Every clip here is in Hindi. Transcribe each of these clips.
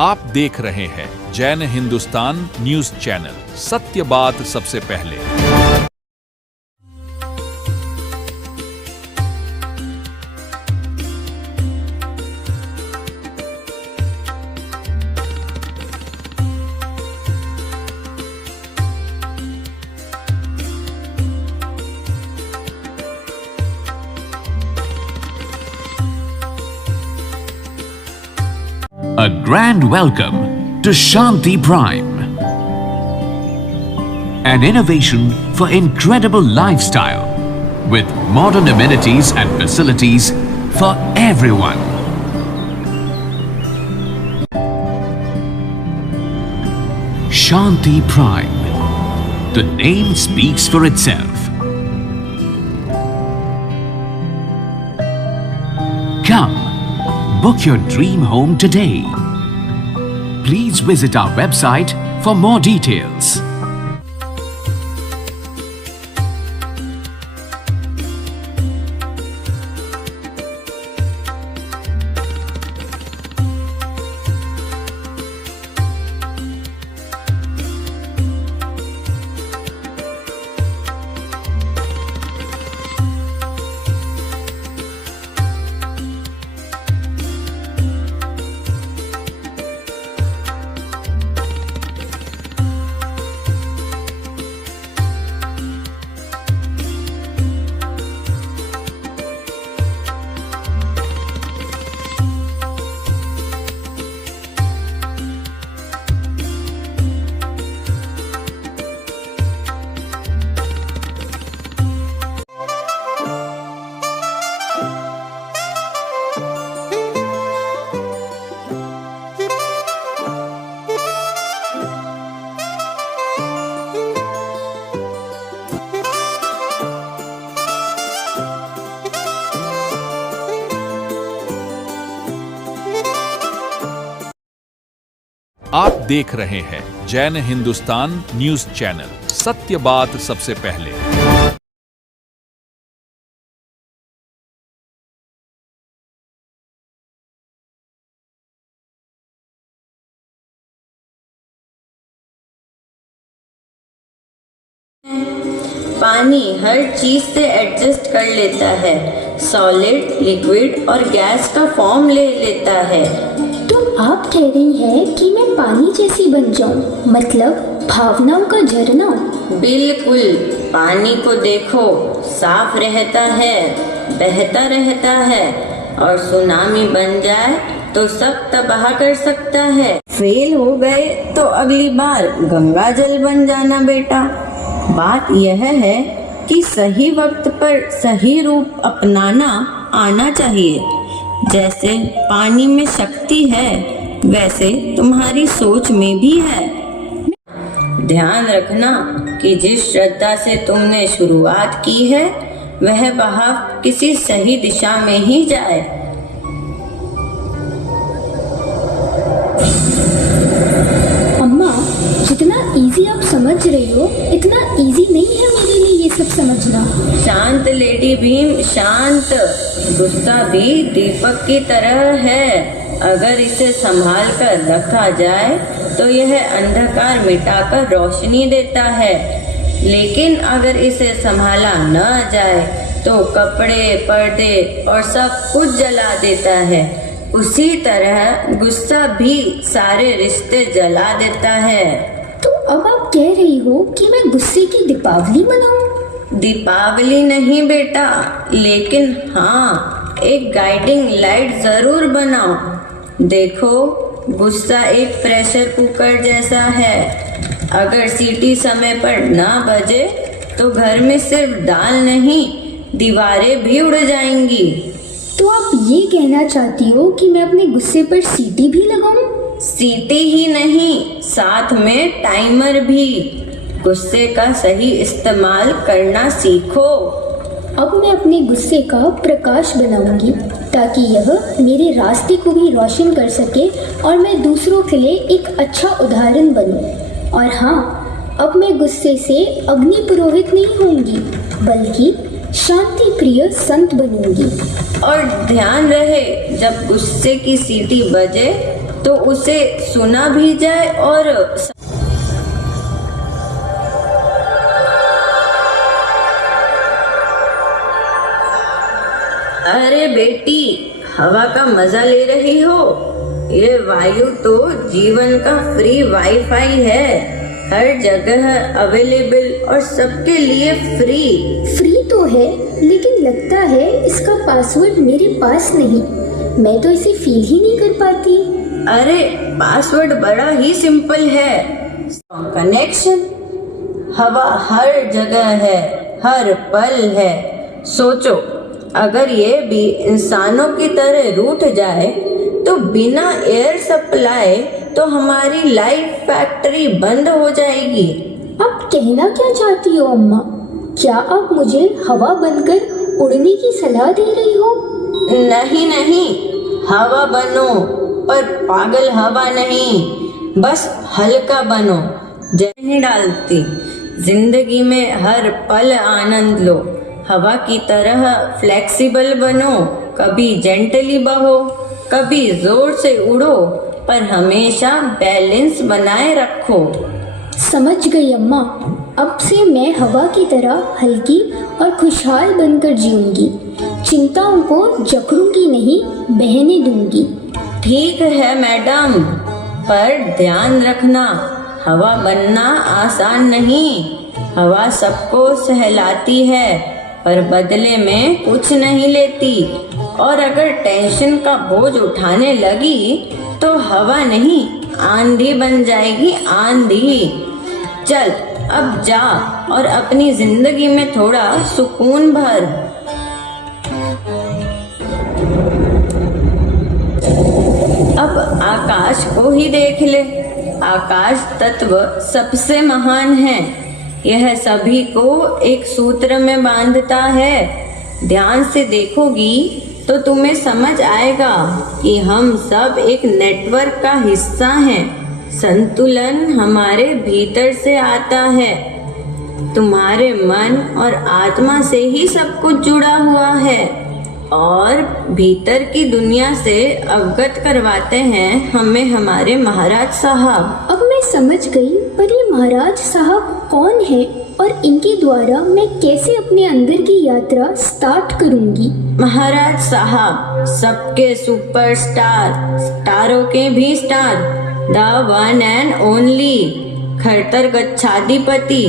आप देख रहे हैं जैन हिंदुस्तान न्यूज चैनल, सत्य बात सबसे पहले। A grand welcome to Shanti Prime, an innovation for incredible lifestyle with modern amenities and facilities for everyone. Shanti Prime, the name speaks for itself. Come, book your dream home today. Please visit our website for more details. आप देख रहे हैं जैन हिंदुस्तान न्यूज चैनल, सत्य बात सबसे पहले। पानी हर चीज से एडजस्ट कर लेता है, सॉलिड, लिक्विड और गैस का फॉर्म ले लेता है। आप कह रही हैं कि मैं पानी जैसी बन जाऊं, मतलब भावनाओं का झरना? बिल्कुल, पानी को देखो, साफ रहता है, बहता रहता है, और सुनामी बन जाए तो सब तबाह कर सकता है। फेल हो गए तो अगली बार गंगा जल बन जाना बेटा। बात यह है कि सही वक्त पर सही रूप अपनाना आना चाहिए। जैसे पानी में शक्ति है, वैसे तुम्हारी सोच में भी है। ध्यान रखना कि जिस श्रद्धा से तुमने शुरुआत की है, वह बहाव किसी सही दिशा में ही जाए। अम्मा, जितना इजी आप समझ रही हो, इतना इजी नहीं है मेरे लिए ये सब समझना। शांत लेडी भीम, शांत। गुस्सा भी दीपक की तरह है, अगर इसे संभाल कर रखा जाए तो यह अंधकार मिटाकर रोशनी देता है, लेकिन अगर इसे संभाला न जाए तो कपड़े, पर्दे और सब कुछ जला देता है। उसी तरह गुस्सा भी सारे रिश्ते जला देता है। तो अब आप कह रही हो कि मैं गुस्से की दीपावली मनाऊं? दीपावली नहीं बेटा, लेकिन हाँ, एक गाइडिंग लाइट जरूर बनाओ। देखो, गुस्सा एक प्रेशर कुकर जैसा है। अगर सीटी समय पर ना बजे तो घर में सिर्फ दाल नहीं, दीवारें भी उड़ जाएंगी। तो आप ये कहना चाहती हो कि मैं अपने गुस्से पर सीटी भी लगाऊं? सीटी ही नहीं, साथ में टाइमर भी। गुस्से का सही इस्तेमाल करना सीखो। अब मैं अपने गुस्से का प्रकाश बनाऊंगी ताकि यह मेरे रास्ते को भी रोशन कर सके और मैं दूसरों के लिए एक अच्छा उदाहरण बनूं। और हाँ, अब मैं गुस्से से अग्नि पुरोहित नहीं होंगी, बल्कि शांति प्रिय संत बनूंगी। और ध्यान रहे, जब गुस्से की सीटी बजे तो उसे सुना भी जाए और अरे बेटी, हवा का मजा ले रही हो? ये वायु तो जीवन का फ्री वाईफाई है, हर जगह अवेलेबल और सबके लिए फ्री तो है, लेकिन लगता है इसका पासवर्ड मेरे पास नहीं। मैं तो इसे फील ही नहीं कर पाती। अरे पासवर्ड बड़ा ही सिंपल है। कनेक्शन, हवा हर जगह है, हर पल है। सोचो, अगर ये भी इंसानों की तरह रूठ जाए तो बिना एयर सप्लाई तो हमारी लाइफ फैक्ट्री बंद हो जाएगी। आप कहना क्या चाहती हो अम्मा? क्या आप मुझे हवा बनकर उड़ने की सलाह दे रही हो? नहीं, हवा बनो, पर पागल हवा नहीं, बस हल्का बनो। नहीं डालती, जिंदगी में हर पल आनंद लो। हवा की तरह फ्लेक्सिबल बनो, कभी जेंटली बहो, कभी जोर से उड़ो, पर हमेशा बैलेंस बनाए रखो। समझ गई अम्मा। अब से मैं हवा की तरह हल्की और खुशहाल बनकर जीऊंगी। चिंताओं को जकड़ूंगी नहीं, बहने दूंगी। ठीक है मैडम, पर ध्यान रखना, हवा बनना आसान नहीं। हवा सबको सहलाती है, पर बदले में कुछ नहीं लेती। और अगर टेंशन का बोझ उठाने लगी तो हवा नहीं, आंधी बन जाएगी, आंधी। चल अब जा और अपनी जिंदगी में थोड़ा सुकून भर। अब आकाश को ही देख ले। आकाश तत्व सबसे महान है। यह सभी को एक सूत्र में बांधता है। ध्यान से देखोगी तो तुम्हें समझ आएगा कि हम सब एक नेटवर्क का हिस्सा हैं। संतुलन हमारे भीतर से आता है। तुम्हारे मन और आत्मा से ही सब कुछ जुड़ा हुआ है और भीतर की दुनिया से अवगत करवाते हैं हमें हमारे महाराज साहब। अब मैं समझ गई, पर ये महाराज साहब कौन है और इनके द्वारा मैं कैसे अपने अंदर की यात्रा स्टार्ट करूंगी? महाराज साहब सबके सुपरस्टार, स्टारों के भी star, the one and only खरतर गच्छाधिपति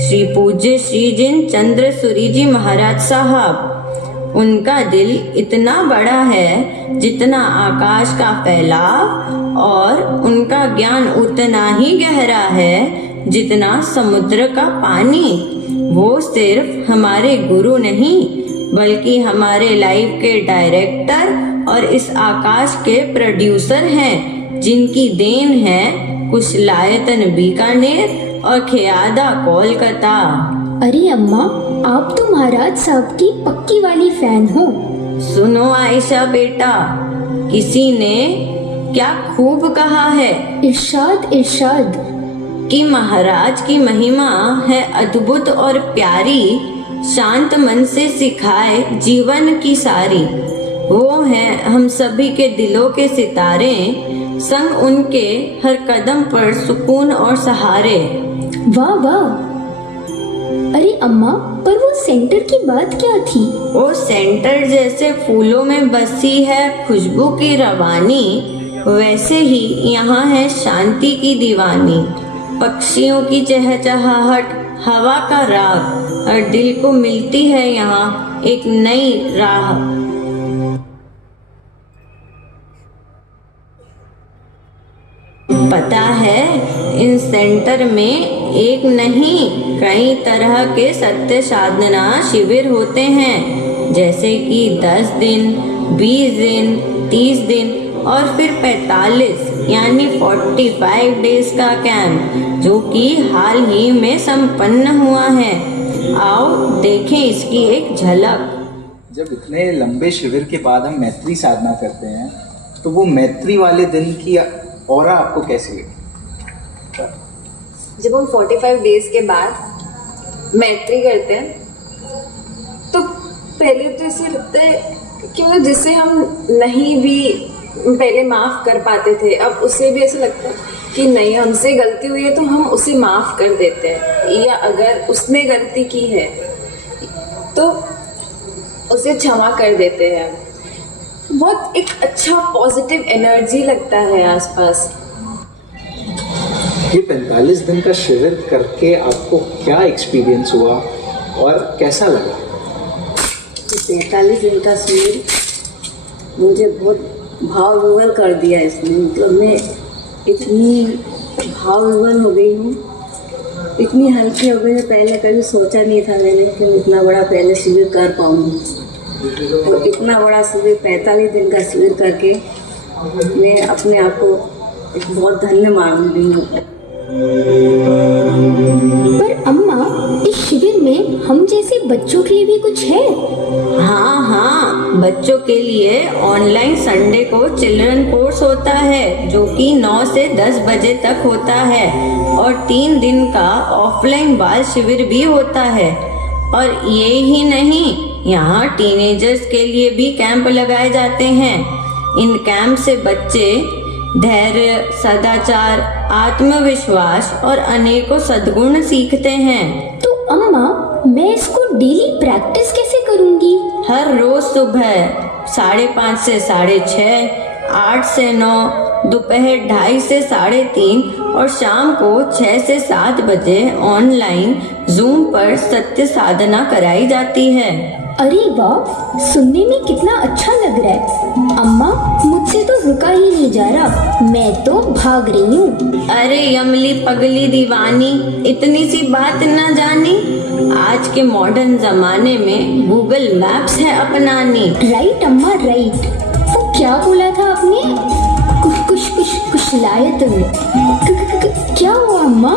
श्री पूज्य श्री जिन चंद्र सूरी जी महाराज साहब। उनका दिल इतना बड़ा है जितना आकाश का फैलाव, और उनका ज्ञान उतना ही गहरा है जितना समुद्र का पानी। वो सिर्फ हमारे गुरु नहीं, बल्कि हमारे लाइफ के डायरेक्टर और इस आकाश के प्रोड्यूसर हैं, जिनकी देन है कुशलायतन बीकानेर और ख्यादा कोलकाता। अरे अम्मा, आप तो महाराज साहब की पक्की वाली फैन हो। सुनो आयशा बेटा, किसी ने क्या खूब कहा है, इरशाद इरशाद, कि महाराज की महिमा है अद्भुत और प्यारी, शांत मन से सिखाए जीवन की सारी। वो है हम सभी के दिलों के सितारे, संग उनके हर कदम पर सुकून और सहारे। वाह वाह। अरे अम्मा, पर वो सेंटर की बात क्या थी? वो सेंटर जैसे फूलों में बसी है खुशबू की रवानी, वैसे ही यहाँ है शांति की दीवानी। पक्षियों की चहचहाहट, हवा का राग, और दिल को मिलती है यहाँ एक नई राह। पता है, इन सेंटर में एक नहीं कई तरह के सत्य साधना शिविर होते हैं, जैसे कि 10 दिन, 20 दिन, 30 दिन और फिर 45 यानी 45 डेज का कैंप, जो कि हाल ही में संपन्न हुआ है। आओ देखें इसकी एक झलक। जब इतने लंबे शिविर के बाद हम मैत्री साधना करते हैं, तो वो मैत्री वाले दिन की ऑरा आपको कैसी लगी? जब हम 45 डेज के बाद मैत्री करते हैं तो पहले तो ऐसे लगता है कि मतलब जिससे हम नहीं भी पहले माफ कर पाते थे, अब उसे भी ऐसा लगता है कि नहीं, हमसे गलती हुई है तो हम उसे माफ कर देते हैं, या अगर उसने गलती की है तो उसे क्षमा कर देते हैं। बहुत एक अच्छा पॉजिटिव एनर्जी लगता है आसपास। ये 45 दिन का शिविर करके आपको क्या एक्सपीरियंस हुआ और कैसा लगा? 45 दिन का शिविर मुझे बहुत भाव विवल कर दिया इसने। मतलब मैं इतनी भाव विवल हो गई हूँ, इतनी हल्की हो गई। पहले कभी सोचा नहीं था मैंने कि मैं इतना बड़ा पहले शिविर कर पाऊँगी। तो इतना बड़ा शिविर 45 दिन का शिविर करके मैं अपने आप को बहुत धन्य मान रही हूँ। पर अम्मा, इस शिविर में हम जैसे बच्चों के लिए भी कुछ है? हाँ, बच्चों के लिए ऑनलाइन संडे को चिल्ड्रन कोर्स होता है जो कि 9 से 10 बजे तक होता है, और 3 दिन का ऑफलाइन बाल शिविर भी होता है। और ये ही नहीं, यहाँ टीनेजर्स के लिए भी कैंप लगाए जाते हैं। इन कैंप से बच्चे धैर्य, सदाचार, आत्मविश्वास और अनेकों सद्गुण सीखते हैं। तो अम्मा, मैं इसको डेली प्रैक्टिस कैसे करूंगी? हर रोज सुबह 5:30 से 6:30, 8 से 9, दोपहर 2:30 से 3:30 और शाम को 6 से 7 बजे ऑनलाइन जूम पर सत्य साधना कराई जाती है। अरे वाह, सुनने में कितना अच्छा लग रहा है। अम्मा, मुझसे तो रुका ही नहीं जा रहा, मैं तो भाग रही हूँ। अरे यमली पगली दीवानी, इतनी सी बात न जानी। आज के मॉडर्न जमाने में गूगल मैप्स है अपनानी। राइट अम्मा, राइट। वो क्या बोला था आपने? कुछ लाए तुमने? क्या हुआ अम्मा?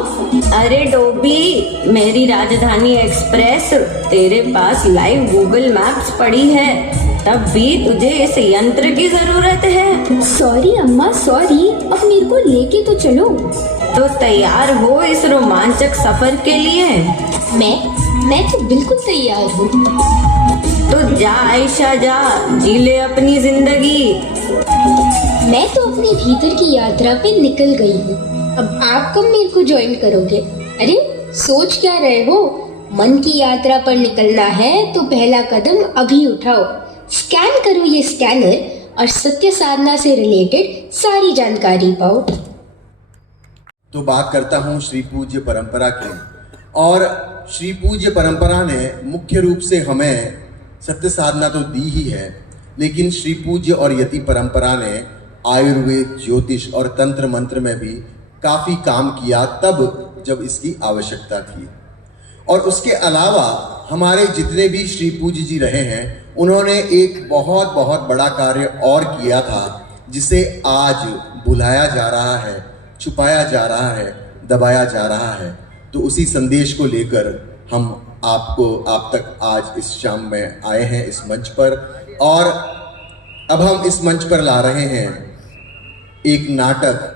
अरे डोबली, मेरी राजधानी एक्सप्रेस तेरे पास लाइव गूगल मैप्स पड़ी है, तब भी तुझे इस यंत्र की जरूरत है। सॉरी अम्मा, सॉरी। अब मेरे को लेके तो चलो। तो तैयार हो इस रोमांचक सफर के लिए? मैं तो बिल्कुल तैयार हूँ। तो जा आयशा, जा जी ले अपनी जिंदगी। मैं तो अपने भीतर की यात्रा पे निकल गई हूँ। अब आप कब मेरे को ज्वाइन करोगे? अरे सोच क्या रहे हो? मन की यात्रा पर निकलना है तो पहला कदम अभी उठाओ। स्कैन करो ये स्कैनर और सत्य साधना से रिलेटेड सारी जानकारी पाओ। तो बात करता हूँ श्री पूज्य परंपरा की, और श्री पूज्य परंपरा ने मुख्य रूप से हमें सत्य साधना तो दी ही है, लेकिन श्री पूज्य और यति परंपरा ने आयुर्वेद, ज्योतिष और तंत्र मंत्र में भी काफ़ी काम किया तब जब इसकी आवश्यकता थी। और उसके अलावा हमारे जितने भी श्री पूज्य जी रहे हैं, उन्होंने एक बहुत बहुत बड़ा कार्य और किया था, जिसे आज भुलाया जा रहा है, छुपाया जा रहा है, दबाया जा रहा है। तो उसी संदेश को लेकर हम आप तक आज इस शाम में आए हैं इस मंच पर, और अब हम इस मंच पर ला रहे हैं एक नाटक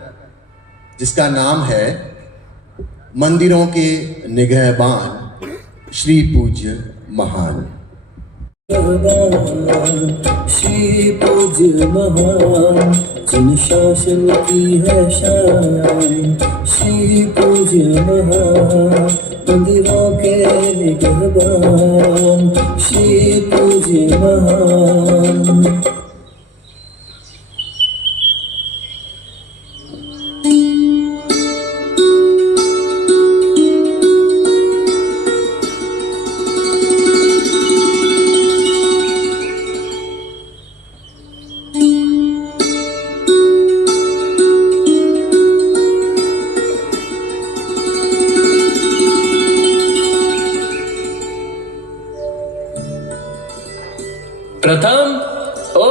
जिसका नाम है मंदिरों के निगहबान श्री पूज्य महान। श्री पूज्य महान, जिन शासन की है शान। श्री पूज्य महान, मंदिरों के निगहबान। श्री पूज्य महान।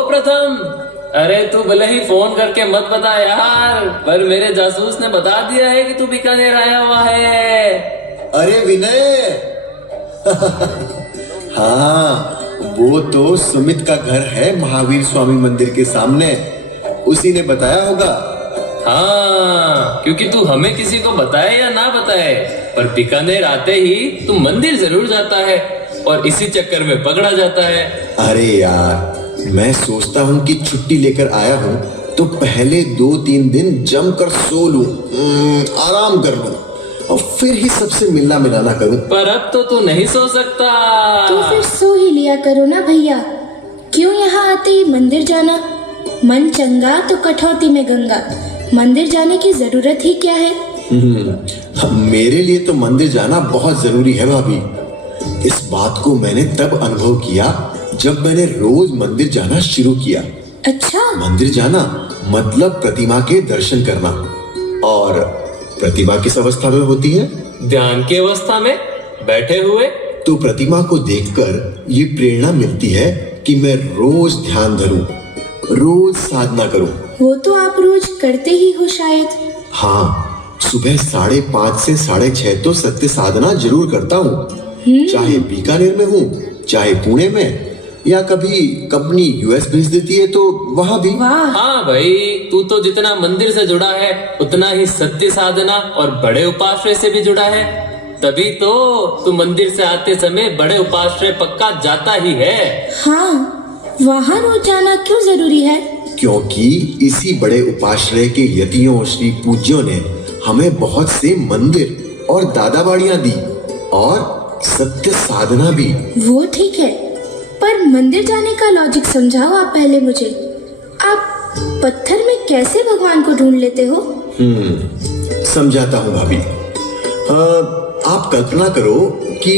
प्रथम, अरे तू भले ही फोन करके मत बता यार, पर मेरे जासूस ने बता दिया है कि तू बीकानेर आया हुआ है। अरे विनय हाँ, वो तो सुमित का घर है महावीर स्वामी मंदिर के सामने, उसी ने बताया होगा। हाँ, क्योंकि तू हमें किसी को बताए या ना बताए, पर बीकानेर आते ही तू मंदिर जरूर जाता है और इसी चक्कर में पकड़ा जाता है। अरे यार, मैं सोचता हूँ कि छुट्टी लेकर आया हूँ तो पहले 2-3 दिन जमकर सो लूं, आराम कर लूं और फिर ही सबसे मिलना मिलाना करूं। पर अब तो तू नहीं सो सकता। तो फिर सो ही लिया करो ना भैया, क्यों यहाँ आते ही मंदिर जाना? मन चंगा तो कठौती में गंगा, मंदिर जाने की जरूरत ही क्या है? मेरे लिए तो मंदिर जाना बहुत जरूरी है भाभी। इस बात को मैंने तब अनुभव किया जब मैंने रोज मंदिर जाना शुरू किया। अच्छा, मंदिर जाना मतलब प्रतिमा के दर्शन करना। और प्रतिमा किस अवस्था में होती है? ध्यान की अवस्था में बैठे हुए। तो प्रतिमा को देखकर ये प्रेरणा मिलती है कि मैं रोज ध्यान धरूं, रोज साधना करूं। वो तो आप रोज करते ही हो शायद। हाँ, सुबह 5:30 से 6:30 तो सत्य साधना जरूर करता हूँ। चाहे बीकानेर में हूँ, चाहे पुणे में, या कभी कंपनी यूएस भेज देती है तो वहाँ भी। हाँ भाई, तू तो जितना मंदिर से जुड़ा है उतना ही सत्य साधना और बड़े उपाश्रय से भी जुड़ा है। तभी तो तू मंदिर से आते समय बड़े उपाश्रय पक्का जाता ही है। हाँ, वहाँ रोज जाना क्यों जरूरी है? क्योंकि इसी बड़े उपाश्रय के यतियों श्री पूज्यों ने हमें बहुत से मंदिर और दादाबाड़ियाँ दी और सत्य साधना भी। वो ठीक है, पर मंदिर जाने का लॉजिक समझाओ आप पहले मुझे। आप पत्थर में कैसे भगवान को ढूंढ लेते हो? समझाता हूँ भाभी। आप कल्पना करो कि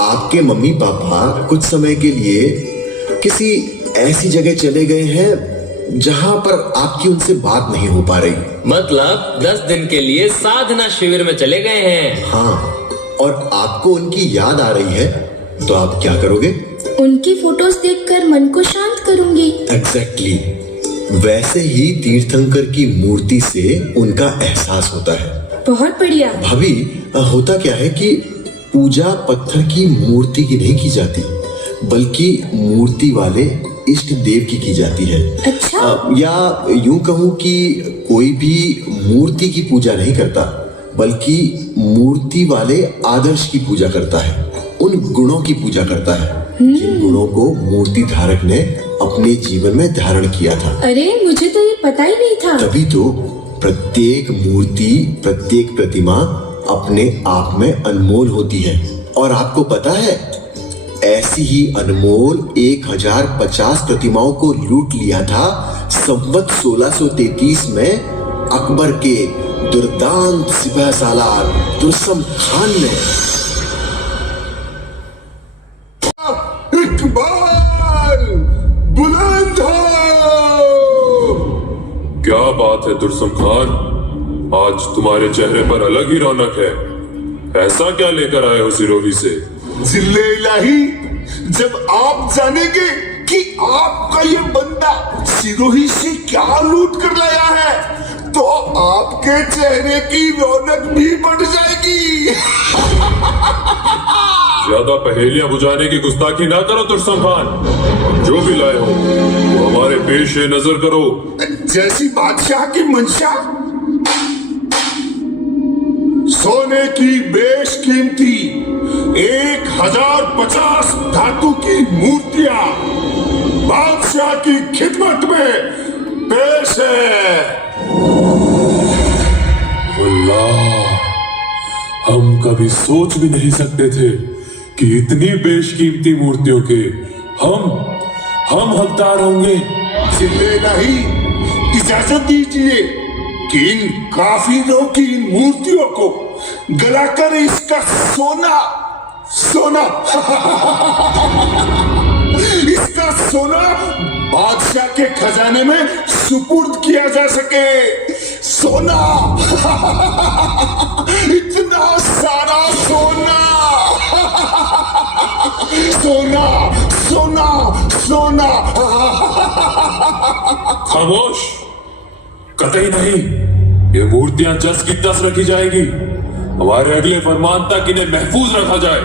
आपके मम्मी पापा कुछ समय के लिए किसी ऐसी जगह चले गए हैं जहाँ पर आपकी उनसे बात नहीं हो पा रही। मतलब 10 दिन के लिए साधना शिविर में चले गए हैं। हाँ, और आपको उनकी याद आ रही है तो आप क्या करोगे? उनकी फोटोज देखकर मन को शांत करूंगी। एग्जैक्टली, वैसे ही तीर्थंकर की मूर्ति से उनका एहसास होता है। बहुत बढ़िया। भाभी, होता क्या है कि पूजा पत्थर की मूर्ति की नहीं की जाती, बल्कि मूर्ति वाले इष्ट देव की जाती है। अच्छा। या यूं कहूँ कि कोई भी मूर्ति की पूजा नहीं करता, बल्कि मूर्ति वाले आदर्श की पूजा करता है, उन गुणों की पूजा करता है जिन गुणों को मूर्ति धारक ने अपने जीवन में धारण किया था। अरे, मुझे तो ये पता ही नहीं था। तभी तो प्रत्येक मूर्ति, प्रत्येक प्रतिमा अपने आप में अनमोल होती है। और आपको पता है, ऐसी ही अनमोल 1050 प्रतिमाओं को लूट लिया था संवत 1633 में अकबर के दुर्दांत सिपह सालार दुर्सम खान ने। इकबाल, बुलंद हो! क्या बात है दुर्सम खान, आज तुम्हारे चेहरे पर अलग ही रौनक है। ऐसा क्या लेकर आए हो सिरोही से? जिले इलाही, जब आप जानेंगे कि आपका ये बंदा सिरोही से क्या लूट कर लाया है, तो आपके चेहरे की रौनक भी बढ़ जाएगी। ज्यादा पहेलियां बुझाने की गुस्ताखी ना करो दुर्सम खान। जो भी लाए हो वो हमारे पेश नजर करो। जैसी बादशाह की मंशा। सोने की बेशकीमती 1050 धातु की मूर्तियां बादशाह की खिदमत में पेश है। वल्लाह, हम कभी सोच भी नहीं सकते थे कि इतनी बेशकीमती मूर्तियों के हम हकदार होंगे। चिल्ले नहीं, इजाजत दीजिए कि इन काफिरों की इन मूर्तियों को गलाकर इसका सोना इसका सोना बादशाह के खजाने में सुपुर्द किया जा सके। सोना इतना सारा सोना, सोना सोना सोना। खामोश, कतई नहीं। ये मूर्तियां जस की तस रखी जाएगी। हमारे अगले फरमान तक इन्हें महफूज रखा जाए।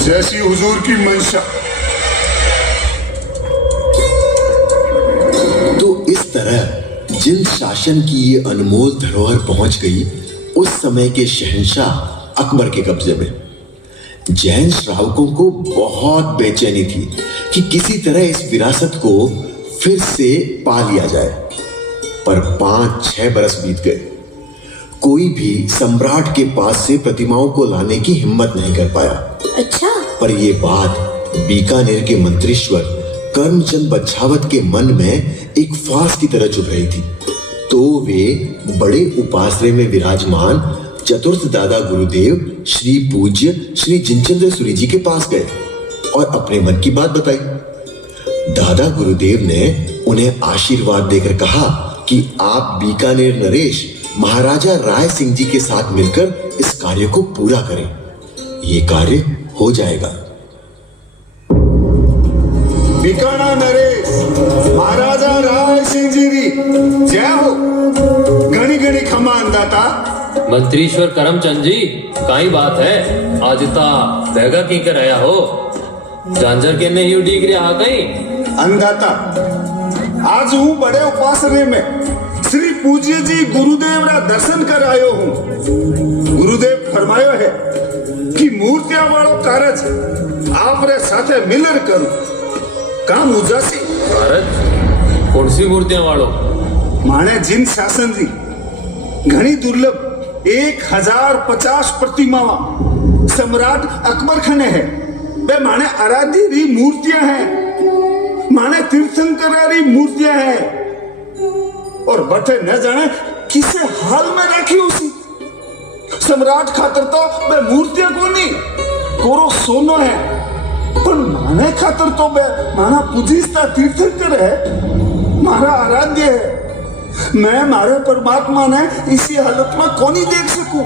जैसी हुजूर की मंशा। तो इस तरह जिन शासन की ये अनमोल धरोहर पहुंच गई उस समय के शहंशाह अकबर के कब्जे में, जैन श्रावकों को बहुत बेचैनी थी कि किसी तरह इस विरासत को फिर से पा लिया जाए। पर 5-6 बरस बीत गए, कोई भी सम्राट के पास से प्रतिमाओं को लाने की हिम्मत नहीं कर पाया। अच्छा। पर ये बात बीकानेर के मंत्रीश्वर कर्मचंद बच्छावत के मन में एक फांस की तरह चुभ रही थी। तो वे बड़े उपासरे में विराजमान चतुर्थ दादा गुरुदेव श्री पूज्य श्री जिनचंद्र सूरी जी के पास गए और अपने मन की बात बताई। दादा गुरुदेव ने उन्हें आशीर्वाद देकर कहा कि आप बीकानेर नरेश महाराजा राय सिंह जी के साथ मिलकर इस कार्य को पूरा करें। ये कार्य हो जाएगा। बीकाना नरेश महाराजा राय सिंह जी की जय हो। घनी घनी खमा अंदाता। मंत्रीश्वर करमचंद जी, काई बात है, आज इतना बेगा की कर आया हो? झांझर के नहीं उड़ीक रहा कहीं? अंदाता, आज हूँ बड़े उपासने में श्री पूज्य जी गुरुदेव रा दर्शन कर आयो हूँ। गुरुदेव फरमायो है कि मूर्तियां वालों कारज आप रे साथे मिलर करूं। काम उजासी कारज? कौन सी मूर्तियां वालों? माने जिन शासन जी घनी दुर्लभ 1050 प्रतिमावा सम्राट अकबर खने है। वे माने आराध्य री मूर्तियां हैं, माने तीर्थंकर री मूर्तियां हैं। और बटे न जाने किसे हाल में रखी उसी सम्राट खातर तो वे मूर्तियां कोनी कोरो सोनो है, पर माने खातर तो वे माना पूजिस्ता तीर्थंकर है, मारा आराध्य है। मैं मारे परमात्मा ने इसी हालत में कोनी देख सकूं।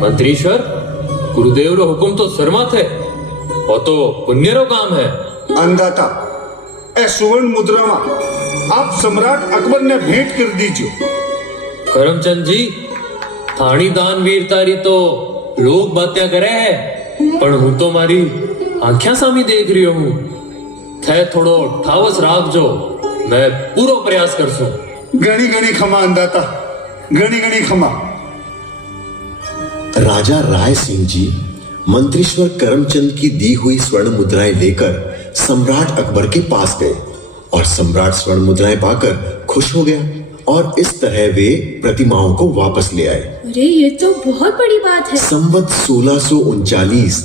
मंत्रीश्वर, गुरुदेव रो हुकुम तो सरमत है, वो तो पुण्य रो काम है। अंदाता, ए सुवर्ण मुद्रा में आप सम्राट अकबर ने भेंट कर दीजिए। करमचंद जी, थानी दान वीरता री तो लोग बातें करे है, पर हूं तो मारी आंखें सामी देख रही हूं। थे थोड़ो ठावस राख जो, मैं पूरा प्रयास कर सूं। गणी गणी खमा अंदाता, गणी गणी खमा। राजा राय सिंह जी मंत्रीश्वर करमचंद की दी हुई स्वर्ण मुद्राएं लेकर सम्राट अकबर के पास गए और सम्राट स्वर्ण मुद्राएं पाकर खुश हो गया और इस तरह वे प्रतिमाओं को वापस ले आए। अरे ये तो बहुत बड़ी बात है। संवत 1639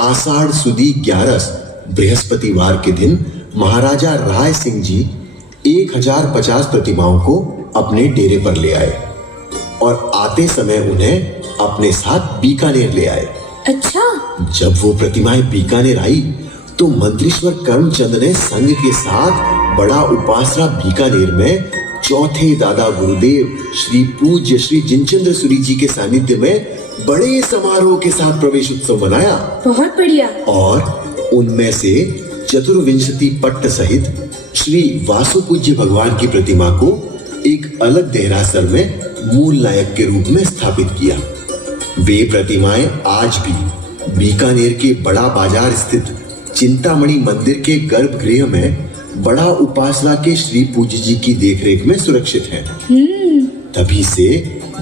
आषाढ़ सुदी 11 बृहस्पतिवार के दिन महाराजा राय सिंह जी 1050 प्रतिमाओं को अपने डेरे पर ले आए और आते समय उन्हें अपने साथ बीकानेर ले आए। अच्छा। जब वो प्रतिमाएं बीकानेर आई तो मंत्रीश्वर करमचंद ने संघ के साथ बड़ा उपासरा बीकानेर में चौथे दादा गुरुदेव श्री पूज्य श्री जिनचंद्र सूरी जी के सानिध्य में बड़े समारोह के साथ प्रवेश उत्सव मनाया। बहुत बढ़िया। और उनमें से चतुर्विंशति पट्ट सहित श्री वासु पूज्य भगवान की प्रतिमा को एक अलग देहरासर में मूल नायक के रूप में स्थापित किया। वे प्रतिमाएं आज भी बीकानेर के बड़ा बाजार स्थित चिंतामणि मंदिर के गर्भगृह में बड़ा उपासना के श्री पूज्य जी की देखरेख में सुरक्षित हैं। तभी से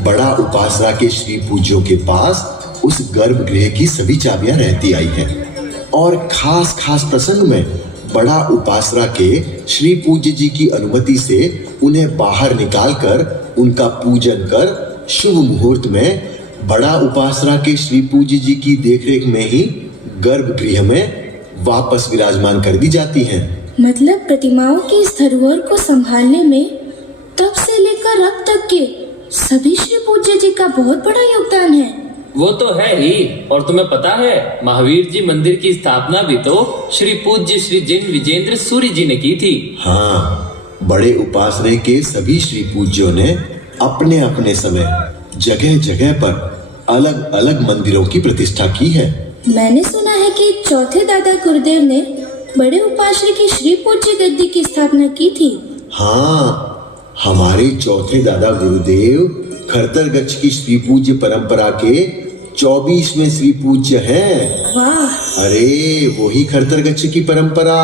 बड़ा उपासना के श्री पूज्यों के पास उस गर्भगृह की सभी चाबियां रहती आई हैं और खास खास प्रसंग में बड़ा उपासना के श्री पूज्य जी की अनुमति से उन्हें बाहर निकालकर उनका पूजन कर शुभ मुहूर्त में बड़ा उपासना के श्री पूज्य जी की देखरेख में ही गर्भगृह में वापस विराजमान कर दी जाती हैं। मतलब प्रतिमाओं की इस धरोहर को संभालने में तब से लेकर अब तक के सभी श्री पूज्य जी का बहुत बड़ा योगदान है। वो तो है ही, और तुम्हें पता है महावीर जी मंदिर की स्थापना भी तो श्री पूज्य श्री जिन विजेंद्र सूरी जी ने की थी। हाँ, बड़े उपासने के सभी श्री पूज्यों ने अपने अपने समय जगह जगह पर अलग अलग मंदिरों की प्रतिष्ठा की है। मैंने सुना है कि चौथे दादा गुरुदेव ने बड़े उपाश्रय की श्री पूज्य गद्दी की स्थापना की थी। हाँ, हमारे चौथे दादा गुरुदेव खरतरगच्छ की श्री पूज्य परंपरा के 24वें श्री पूज्य हैं। वाह। अरे वही खरतरगच्छ की परंपरा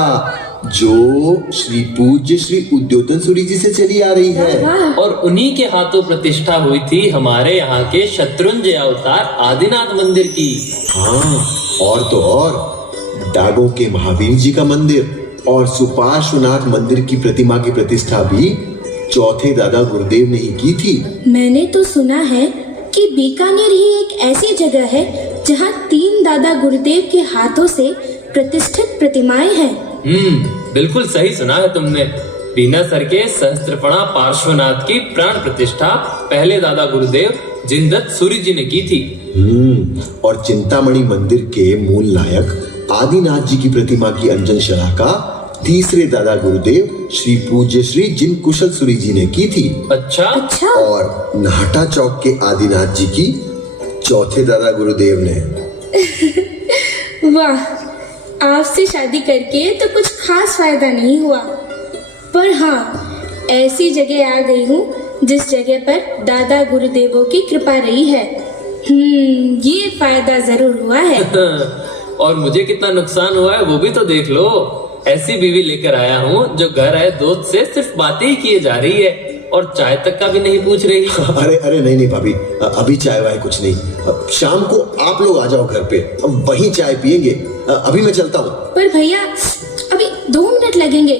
जो श्री पूज्य श्री उद्योतन सूरी जी से चली आ रही है। और उन्हीं के हाथों प्रतिष्ठा हुई थी हमारे यहाँ के शत्रुंजय अवतार आदिनाथ मंदिर की। हाँ, और तो और डागों के महावीर जी का मंदिर और सुपार्श्वनाथ मंदिर की प्रतिमा की प्रतिष्ठा भी चौथे दादा गुरुदेव ने ही की थी। मैंने तो सुना है कि बीकानेर ही एक ऐसी जगह है जहाँ 3 दादा गुरुदेव के हाथों से प्रतिष्ठित प्रतिमाएं हैं। बिल्कुल सही सुना है तुमने। बिना सर के सहस्त्रपणा पार्श्वनाथ की प्राण प्रतिष्ठा पहले दादा गुरुदेव जिनदत्त सूरी जी ने की थी। और चिंतामणि मंदिर के मूल नायक आदिनाथ जी की प्रतिमा की अंजन शलाका तीसरे दादा गुरुदेव श्री पूज्य श्री जिन कुशल सूरी जी ने की थी। अच्छा। और नाहटा चौक के आदिनाथ जी की चौथे दादा गुरुदेव ने। वाह, आपसे शादी करके तो कुछ खास फायदा नहीं हुआ, पर हाँ ऐसी जगह आ गई हूँ जिस जगह पर दादा गुरुदेवों की कृपा रही है। ये फायदा जरूर हुआ है। और मुझे कितना नुकसान हुआ है वो भी तो देख लो। ऐसी बीवी लेकर आया हूँ जो घर आए दोस्त से सिर्फ बातें ही किए जा रही है और चाय तक का भी नहीं पूछ रही। अरे नहीं भाभी, अभी चाय वाय कुछ नहीं। शाम को आप लोग आ जाओ घर पे, अब वहीं चाय पियेंगे। अभी मैं चलता हूँ। पर भैया अभी 2 मिनट लगेंगे।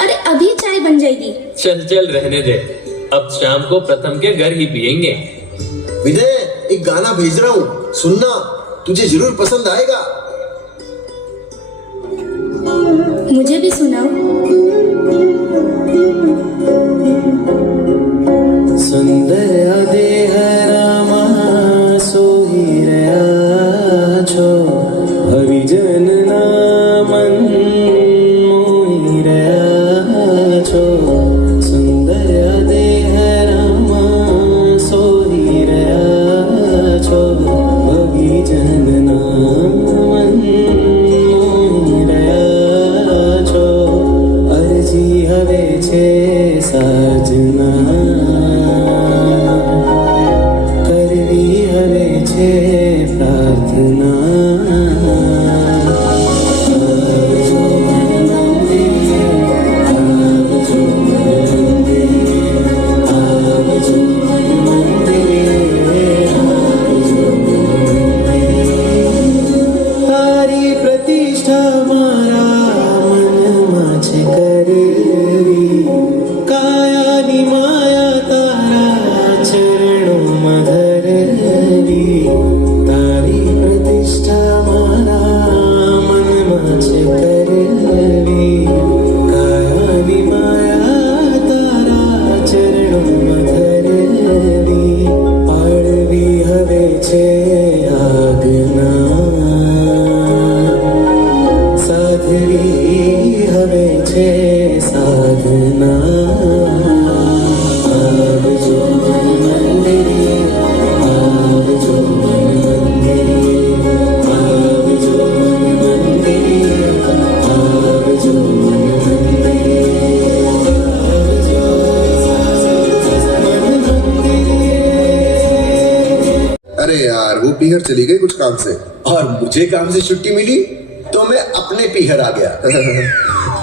अरे अभी चाय बन जाएगी। चल रहने दे, अब शाम को प्रथम के घर ही पियेंगे। विनय, एक गाना भेज रहा हूँ, सुनना, तुझे जरूर पसंद आएगा। मुझे भी सुनाओ। सुंदर देह रामा सोहिरया छो हरिजन नामन मोहिरया छो। सुंदर देह रामा सोहिरया छो हरिजन नामन मोहिरया छो। अर्जी हवे छे साजना प्रार्थना। तारी प्रतिष्ठा मारा मन माछ करवी। काया निमाया तारा चरणों मधरवी। तारी प्रतिष्ठा मारा मन माछ करवी। काया निमाया तारा चरणों मधरवी। पाळवी हवे छे आज्ञा। साधवी हवे छे साधना। आवजो मंदिरे, आवजो मंदिरे, आवजो मंदिरे, आवजो मंदिरे, अरे यार, वो पीहर चली गई कुछ काम से। और मुझे काम से छुट्टी मिली तो मैं अपने पीहर आ गया।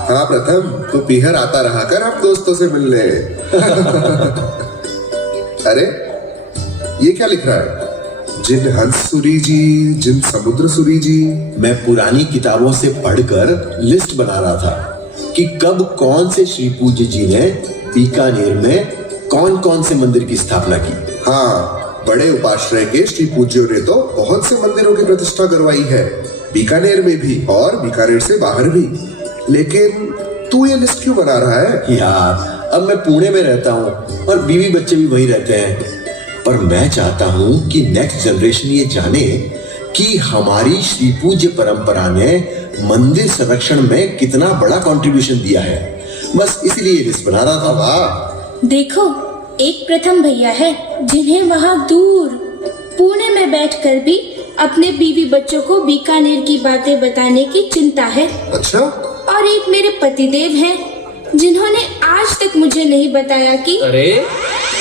हाँ प्रथम, तो पीहर आता रहा कर आप दोस्तों से मिलने। अरे ये क्या लिख रहा है? जिन हंस सूरी जी, जिन समुद्र सूरी जी। मैं पुरानी किताबों से पढ़कर लिस्ट बना रहा था कि कब कौन से श्री पूज्य जी ने बीकानेर में कौन कौन से मंदिर की स्थापना की। हाँ, बड़े उपाश्रय के श्री पूज्यों ने तो बहुत से मंदिरों की प्रतिष्ठा करवाई है, बीकानेर में भी और बीकानेर से बाहर भी। लेकिन तू ये लिस्ट क्यों बना रहा है? यार, अब मैं पुणे में रहता हूँ और बीवी बच्चे भी वहीं रहते हैं, पर मैं चाहता हूँ कि नेक्स्ट जनरेशन ये जाने कि हमारी श्री पूज्य परंपरा ने मंदिर संरक्षण में कितना बड़ा कंट्रीब्यूशन दिया है। बस इसलिए लिस्ट बना रहा था। वाह, देखो, एक प्रथम भैया है जिन्हें वहाँ दूर पुणे में बैठकर भी अपने बीवी बच्चों को बीकानेर की बातें बताने की चिंता है। अच्छा। और एक मेरे पतिदेव हैं जिन्होंने आज तक मुझे नहीं बताया कि। अरे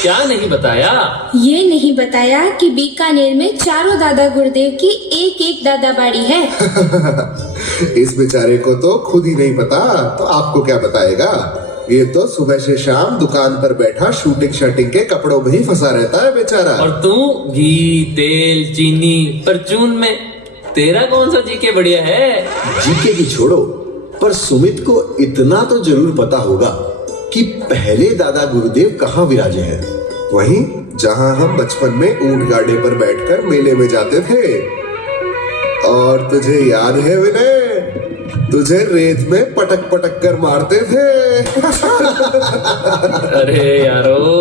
क्या नहीं बताया? ये नहीं बताया कि बीकानेर में चारों दादा गुरुदेव की एक एक दादा बाड़ी है। इस बेचारे को तो खुद ही नहीं पता, तो आपको क्या बताएगा? ये तो सुबह से शाम दुकान पर बैठा शूटिंग शर्टिंग के कपड़ों में ही फंसा रहता है बेचारा। और तू घी, तेल, चीनी, परचून में तेरा कौन सा जीके बढ़िया है? जीके की छोड़ो, पर सुमित को इतना तो जरूर पता होगा कि पहले दादा गुरुदेव कहाँ विराजे हैं। वहीं जहां हम बचपन में ऊंट गाड़े पर बैठकर मेले में जाते थे। और तुझे याद है विनय, तुझे रेत में पटक पटक कर मारते थे। अरे यारो,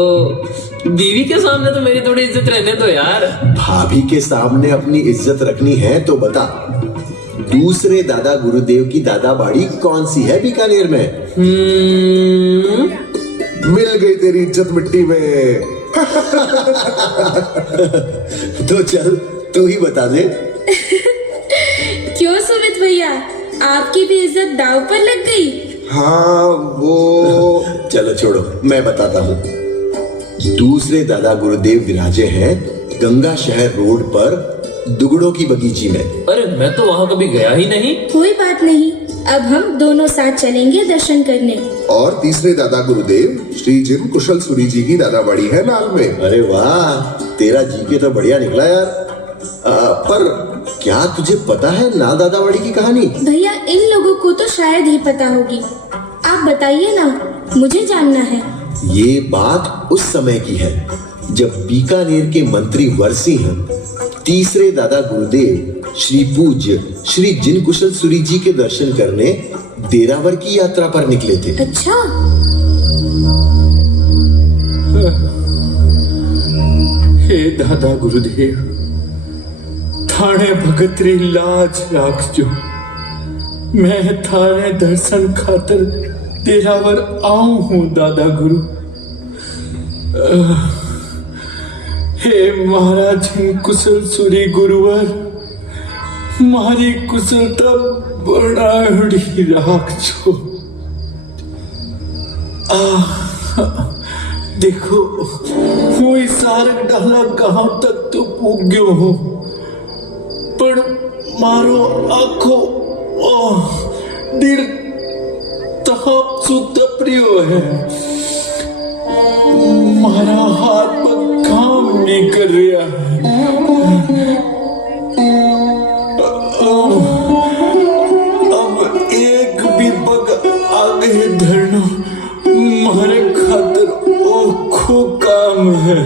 बीवी के सामने तो मेरी थोड़ी इज्जत रहने दो यार। भाभी के सामने अपनी इज्जत रखनी है तो बता, दूसरे दादा गुरुदेव की दादा बाड़ी कौन सी है बीकानेर में? मिल गई तेरी इज्जत मिट्टी में। तो चल तू ही बता दे। क्यों सुमित भैया, आपकी भी इज्जत दांव पर लग गई? हाँ वो चलो छोड़ो, मैं बताता हूँ। दूसरे दादा गुरुदेव विराजे हैं गंगा शहर रोड पर दुगड़ों की बगीची में। अरे मैं तो वहाँ कभी गया ही नहीं। कोई बात नहीं, अब हम दोनों साथ चलेंगे दर्शन करने। और तीसरे दादा गुरुदेव श्री जिन कुशल सूरी जी की दादा बाड़ी है नाल में। अरे वाह, तेरा जीके तो बढ़िया निकला यार। पर क्या तुझे पता है नाल दादा बाड़ी की कहानी? भैया इन लोगों को तो शायद ही पता होगी, आप बताइए ना, मुझे जानना है। ये बात उस समय की है जब बीकानेर के मंत्री वरसिंह तीसरे दादा गुरुदेव श्री पूज्य श्री जिन कुशल सूरी जी के दर्शन करने देरावर की यात्रा पर निकले थे। अच्छा। हे दादा गुरुदेव, थाने भगतरी लाज राखजो। मैं थाने दर्शन खातर देरावर आऊं हूं दादा गुरु। हे महाराज कुशल सूरी गुरुवर, मारी कुशलता बढ़ाड़ी राखजो। देखो वो सारक डाला कहाँ तक तो पूग्यो हो, पर मारो आखो दिल तहप सुतप्रियो है। मारा हाथ पर काम नहीं कर रहा है। अब एक भी पग आगे धरना मारे खातिर ओखो काम है।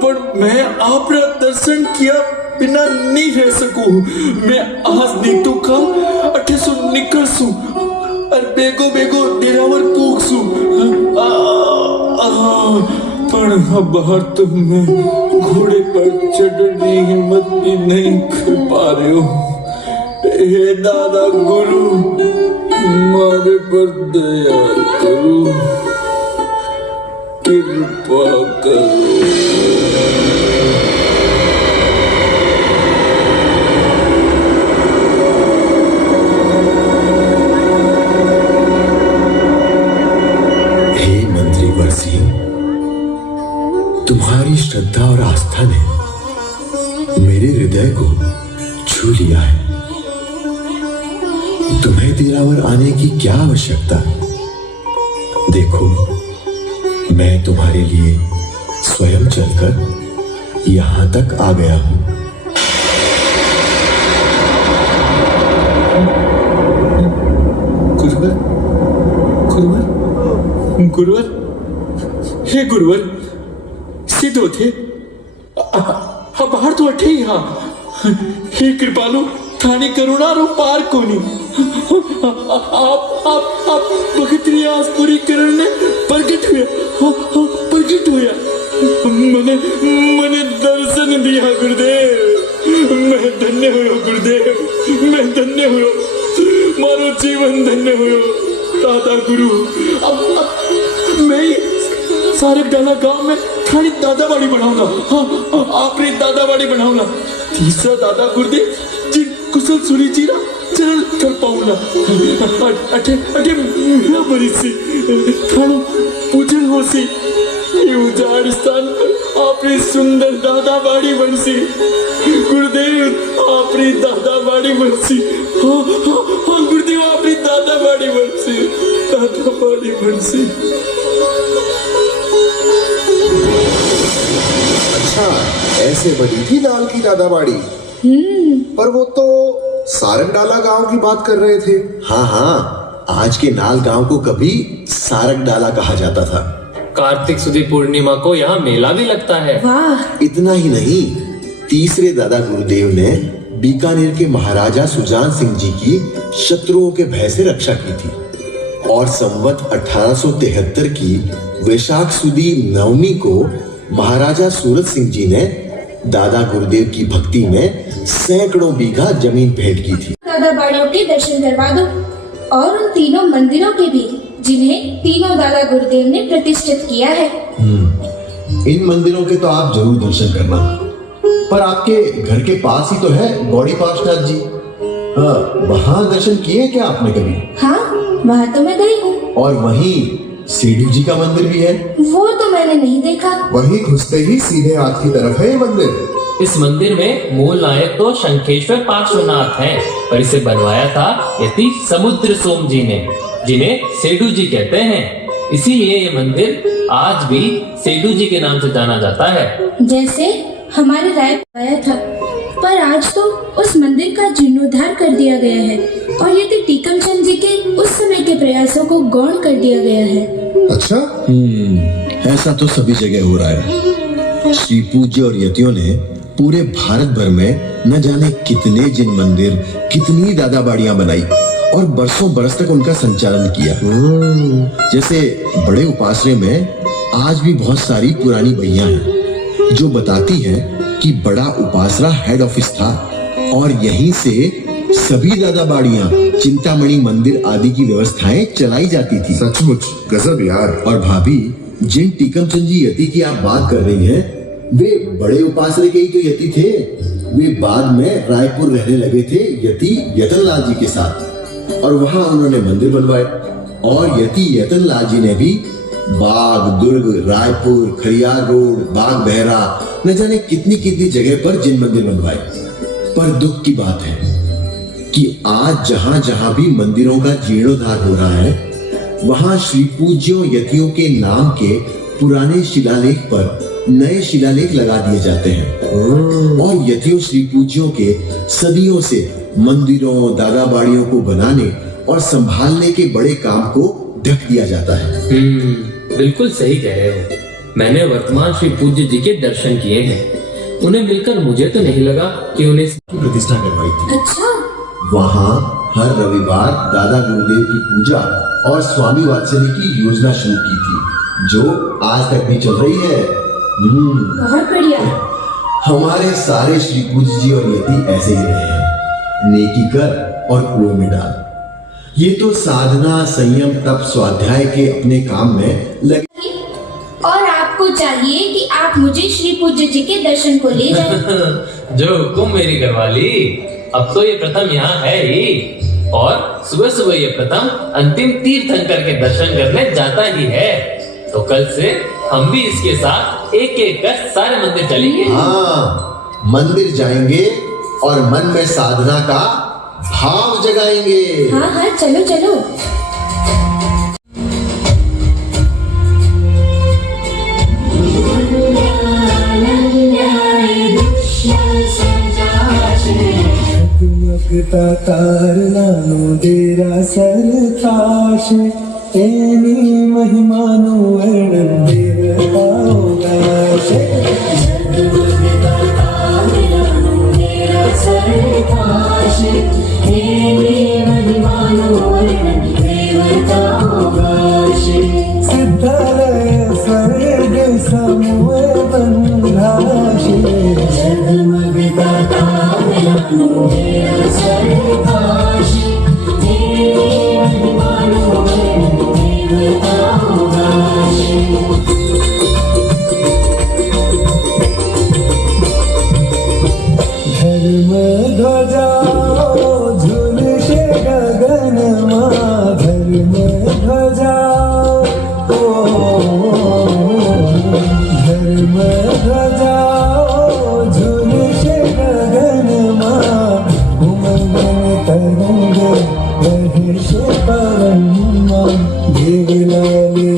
पर मैं आपका दर्शन किया बिना नहीं रह सकूं। मैं आज नहीं तो कल अठे सु निकल सू और बेगो बेगो देरावर पूक सू। पर बाहर तो मैं घोड़े पर चढ़ने की हिम्मत भी नहीं कर पा रहे हो। हे दादा गुरु, मारे पर दया करो, कृपा करो। तुम्हारी श्रद्धा और आस्था ने मेरे हृदय को छू लिया है। तुम्हें देरावर आने की क्या आवश्यकता? देखो, मैं तुम्हारे लिए स्वयं चलकर यहां तक आ गया हूं। गुरुवर, गुरुवर, गुरुवर, हे गुरुवर, सिद्धो थे बाहर तो अठे ही। हाँ, हे कृपालु, थानी करुणा रो पार कोनी। आप भगतरी आस पूरी करने प्रकट हुआ। मने दर्शन दिया गुरुदेव। मैं धन्य हुयो गुरुदेव, मैं धन्य हुयो, मारो जीवन धन्य हुयो दादा गुरु। अब मैं सारे डाला गांव में थानी दादाबाड़ी बनाऊंगा। हाँ, आपने दादाबाड़ी बनाऊंगा। तीसरा दादा गुरुदेव जी कुशल सूरी जी ना चल कर पाऊंगा। अठे मेरा बड़ी सी थानो पूजन हो सी। ये उजाड़ स्थान पर आपने सुंदर दादाबाड़ी बनसी। गुरुदेव आपने दादाबाड़ी बनसी। हाँ गुरुदेव, आपने दादाबाड़ी बनसी, दादाबाड़ी बनसी। अच्छा, ऐसे बनी थी नाल की दादा बाड़ी। पर वो तो सारंगडाला गांव की बात कर रहे थे। हाँ हाँ, आज के नाल गांव को कभी सारंगडाला कहा जाता था। कार्तिक सुदी पूर्णिमा को यहाँ मेला भी लगता है। वाह, इतना ही नहीं, तीसरे दादा गुरुदेव ने बीकानेर के महाराजा सुजान सिंह जी की शत्रुओं के भय से रक्षा की थी और संवत 1873 की वैशाख सुदी नवमी को महाराजा सूरत सिंह जी ने दादा गुरुदेव की भक्ति में सैकड़ों बीघा जमीन भेंट की थी। दादा बाड़ियों के दर्शन करवा दो और उन तीनों मंदिरों के भी, जिन्हें तीनों दादा गुरुदेव ने प्रतिष्ठित किया है। इन मंदिरों के तो आप जरूर दर्शन करना, पर आपके घर के पास ही तो है गौड़ी पार्षद जी। वहाँ दर्शन किए क्या आपने कभी? हाँ, वहाँ तो मैं गई हूँ। और वहीं सेठू जी का मंदिर भी है। वो तो मैंने नहीं देखा। वहीं घुसते ही सीधे हाथ की तरफ है ये मंदिर। इस मंदिर में मूल नायक तो शंखेश्वर पार्श्वनाथ हैं, पर इसे बनवाया था यति समुद्र सोम जी ने, जिन्हें सेठू जी कहते हैं। इसीलिए ये मंदिर आज भी सेठू जी के नाम से जाना जाता है। जैसे हमारे राय आया था, पर आज तो उस मंदिर का जीर्णोद्धार कर दिया गया है और यदि टीकम चंद जी के उस समय के प्रयासों को गौण कर दिया गया है। अच्छा, ऐसा तो सभी जगह हो रहा है। श्री पूज्य और यतियों ने पूरे भारत भर में न जाने कितने जिन मंदिर, कितनी दादा बाड़ियां बनाई और बरसों बरस तक उनका संचालन किया। जैसे बड़े उपासरे में आज भी बहुत सारी पुरानी बहियां हैं जो बताती हैं कि बड़ा उपासरा हेड ऑफिस था और यहीं से सभी दादा बाड़ियां, चिंतामणि मंदिर आदि की व्यवस्थाएं चलाई जाती थी। सचमुच गजब यार। और भाभी, जिन टीकमचंद जी यति की आप बात कर रही हैं, वे बड़े उपासरे के ही तो यति थे। वे बाद में रायपुर रहने लगे थे यति यतनलाल जी के साथ और वहां उन्होंने मंदिर बनवाए। और यति यतनलाल जी ने भी बाग, दुर्ग, रायपुर, खरियार रोड, बाग बहरा, न जाने कितनी कितनी जगह पर जिन मंदिर बनवाए। पर दुख की बात है कि आज जहां जहां भी मंदिरों का जीर्णोद्धार हो रहा है, वहां श्री पूज्यों यतियों के नाम के पुराने शिलालेख पर नए शिलालेख लगा दिए जाते हैं और यतियों श्री पूज्यों के सदियों से मंदिरों, दादा बाड़ियों को बनाने और संभालने के बड़े काम को ढक दिया जाता है। बिल्कुल सही कह रहे हो। मैंने वर्तमान श्री पूज्य जी के दर्शन किए हैं। उन्हें मिलकर मुझे तो नहीं लगा कि उन्हें प्रतिष्ठा करवाई थी। अच्छा, वहाँ हर रविवार दादा गुरुदेव की पूजा और स्वामी वात्सल्य की योजना शुरू की थी, जो आज तक भी चल रही है। बहुत बढ़िया। हमारे सारे श्री पूज्य जी और यति ऐसे ही रहे हैं, नेकी कर और कुएं में डाल। ये तो साधना, संयम, तप, स्वाध्याय के अपने काम में लगे। और आपको चाहिए कि आप मुझे श्री पूज्य जी के दर्शन को ले जाएं। जो हुक्म मेरी घरवाली। अब तो ये प्रथम यहाँ है ही, और सुबह सुबह ये प्रथम अंतिम तीर्थंकर के दर्शन करने जाता ही है। तो कल से हम भी इसके साथ एक एक कर सारे मंदिर चलेंगे। हाँ, मंदिर जाएंगे और मन में साधना का भाव जगाएंगे। हाँ हाँ, चलो चलो। તારનાનો ડેરા સરતાશ એની મહિમાનું વર્ણન દેવતાઓ ગાશે જગમગતા તારનાનો ડેરા સરતાશ એની મહિમાનું વર્ણન દેવતાઓ ગાશે સિદ્ધાલય સ્વર્ગ સમૂહ બંધાશે જગમગતા તારનાનો ડેરા સરતાશ એની મહિમાનું વર્ણન દેવતાઓ ગાશે धर्म ध्वजाओ झुलसे गगनमा धर्म ध्वजाओ धर्म ध्वजाओ झुलसे गगनमा उमंगन तरंग बहसे पवनमा देवलाले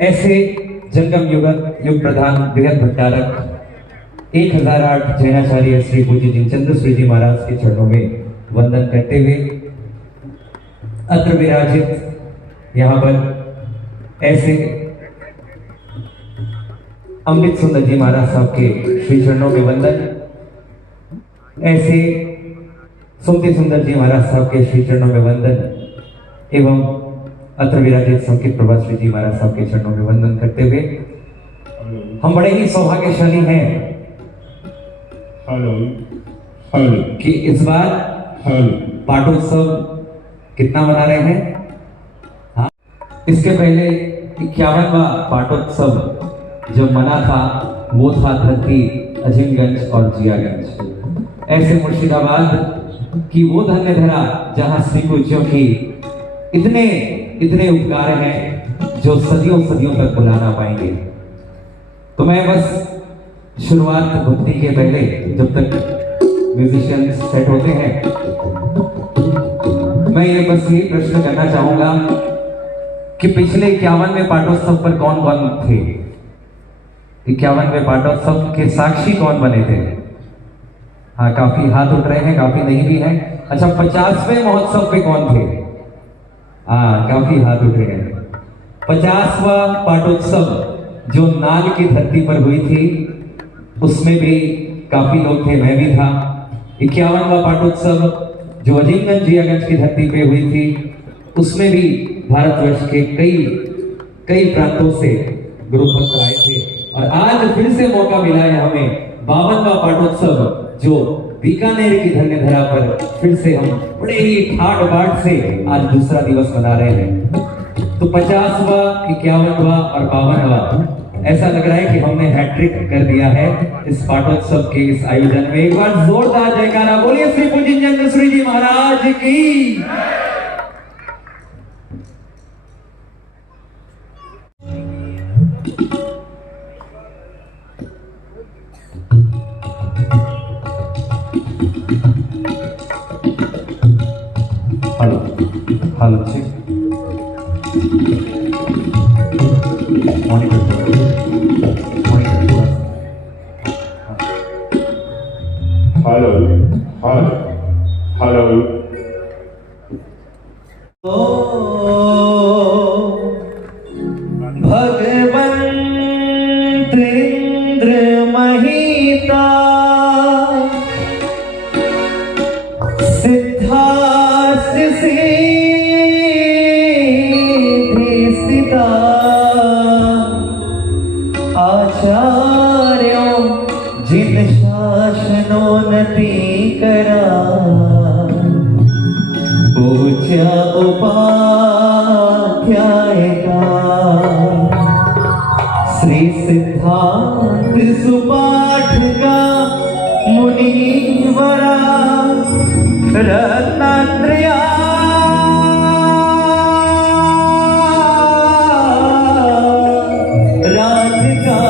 ऐसे जंगम युग प्रधान बृहद भट्टारक 1008 जैनाचार्य श्री पूज्य जिनचंद्र सूरी जी महाराज के चरणों में वंदन करते हुए अत्र विराजित यहाँ पर ऐसे अमृत सुंदर जी महाराज साहब के श्री चरणों में वंदन, ऐसे सुमति सुंदर जी महाराज साहब के श्री चरणों में वंदन एवं अत्र विराजित संकेत प्रभा श्री जी महाराज साहब के चरणों में वंदन करते हुए हम बड़े ही सौभाग्यशाली हैं कि इस बार पाटोत्सव कितना मना रहे हैं। हाँ, इसके पहले 51वां पाटोत्सव जब मना था वो था धरती अजीमगंज और जियागंज। ऐसे मुर्शिदाबाद की वो धन्य धरा जहां श्री पूज्यों की इतने उपकार हैं जो सदियों सदियों तक भुला ना पाएंगे। तो मैं बस शुरुआत भक्ति के पहले जब तक म्यूजिशियंस सेट होते हैं मैं ये बस ये प्रश्न करना चाहूंगा कि पिछले 51वें पाटोत्सव पर कौन कौन थे? 51वें पाटोत्सव के साक्षी कौन बने थे? हाँ, काफी हाथ उठ रहे हैं, काफी नहीं भी हैं। अच्छा, 50वें महोत्सव पे कौन थे? हाँ, काफी हाथ उठ रहे हैं। 50वां पाटोत्सव जो नाल की धरती पर हुई थी उसमें भी काफी लोग थे, मैं भी था। 51वां पाटोत्सव जो अजीमगंज जियागंज की धरती पे हुई थी उसमें भी भारतवर्ष के कई प्रांतों से गुरु भक्त आए थे। और आज फिर से मौका मिला है हमें 52वां पाटोत्सव जो बीकानेर की धन्य धरा पर फिर से हम बड़े ही ठाट बाट से आज दूसरा दिवस मना रहे हैं। तो 50वां, 51वां और 52वां ऐसा लग रहा है कि हमने हैट्रिक कर दिया है इस पाटोत्सव के इस आयोजन में। एक बार जोरदार जयकारा बोलिए श्री पूज्य जिनचंद्र सूरी जी महाराज की। हेलो चेक हेलो भगवंत इंद्र महिता करा पूज्य उपाध्याय का श्री सिद्धार्थ सुपाठ का मुनिवरा रत्नात्रया राज का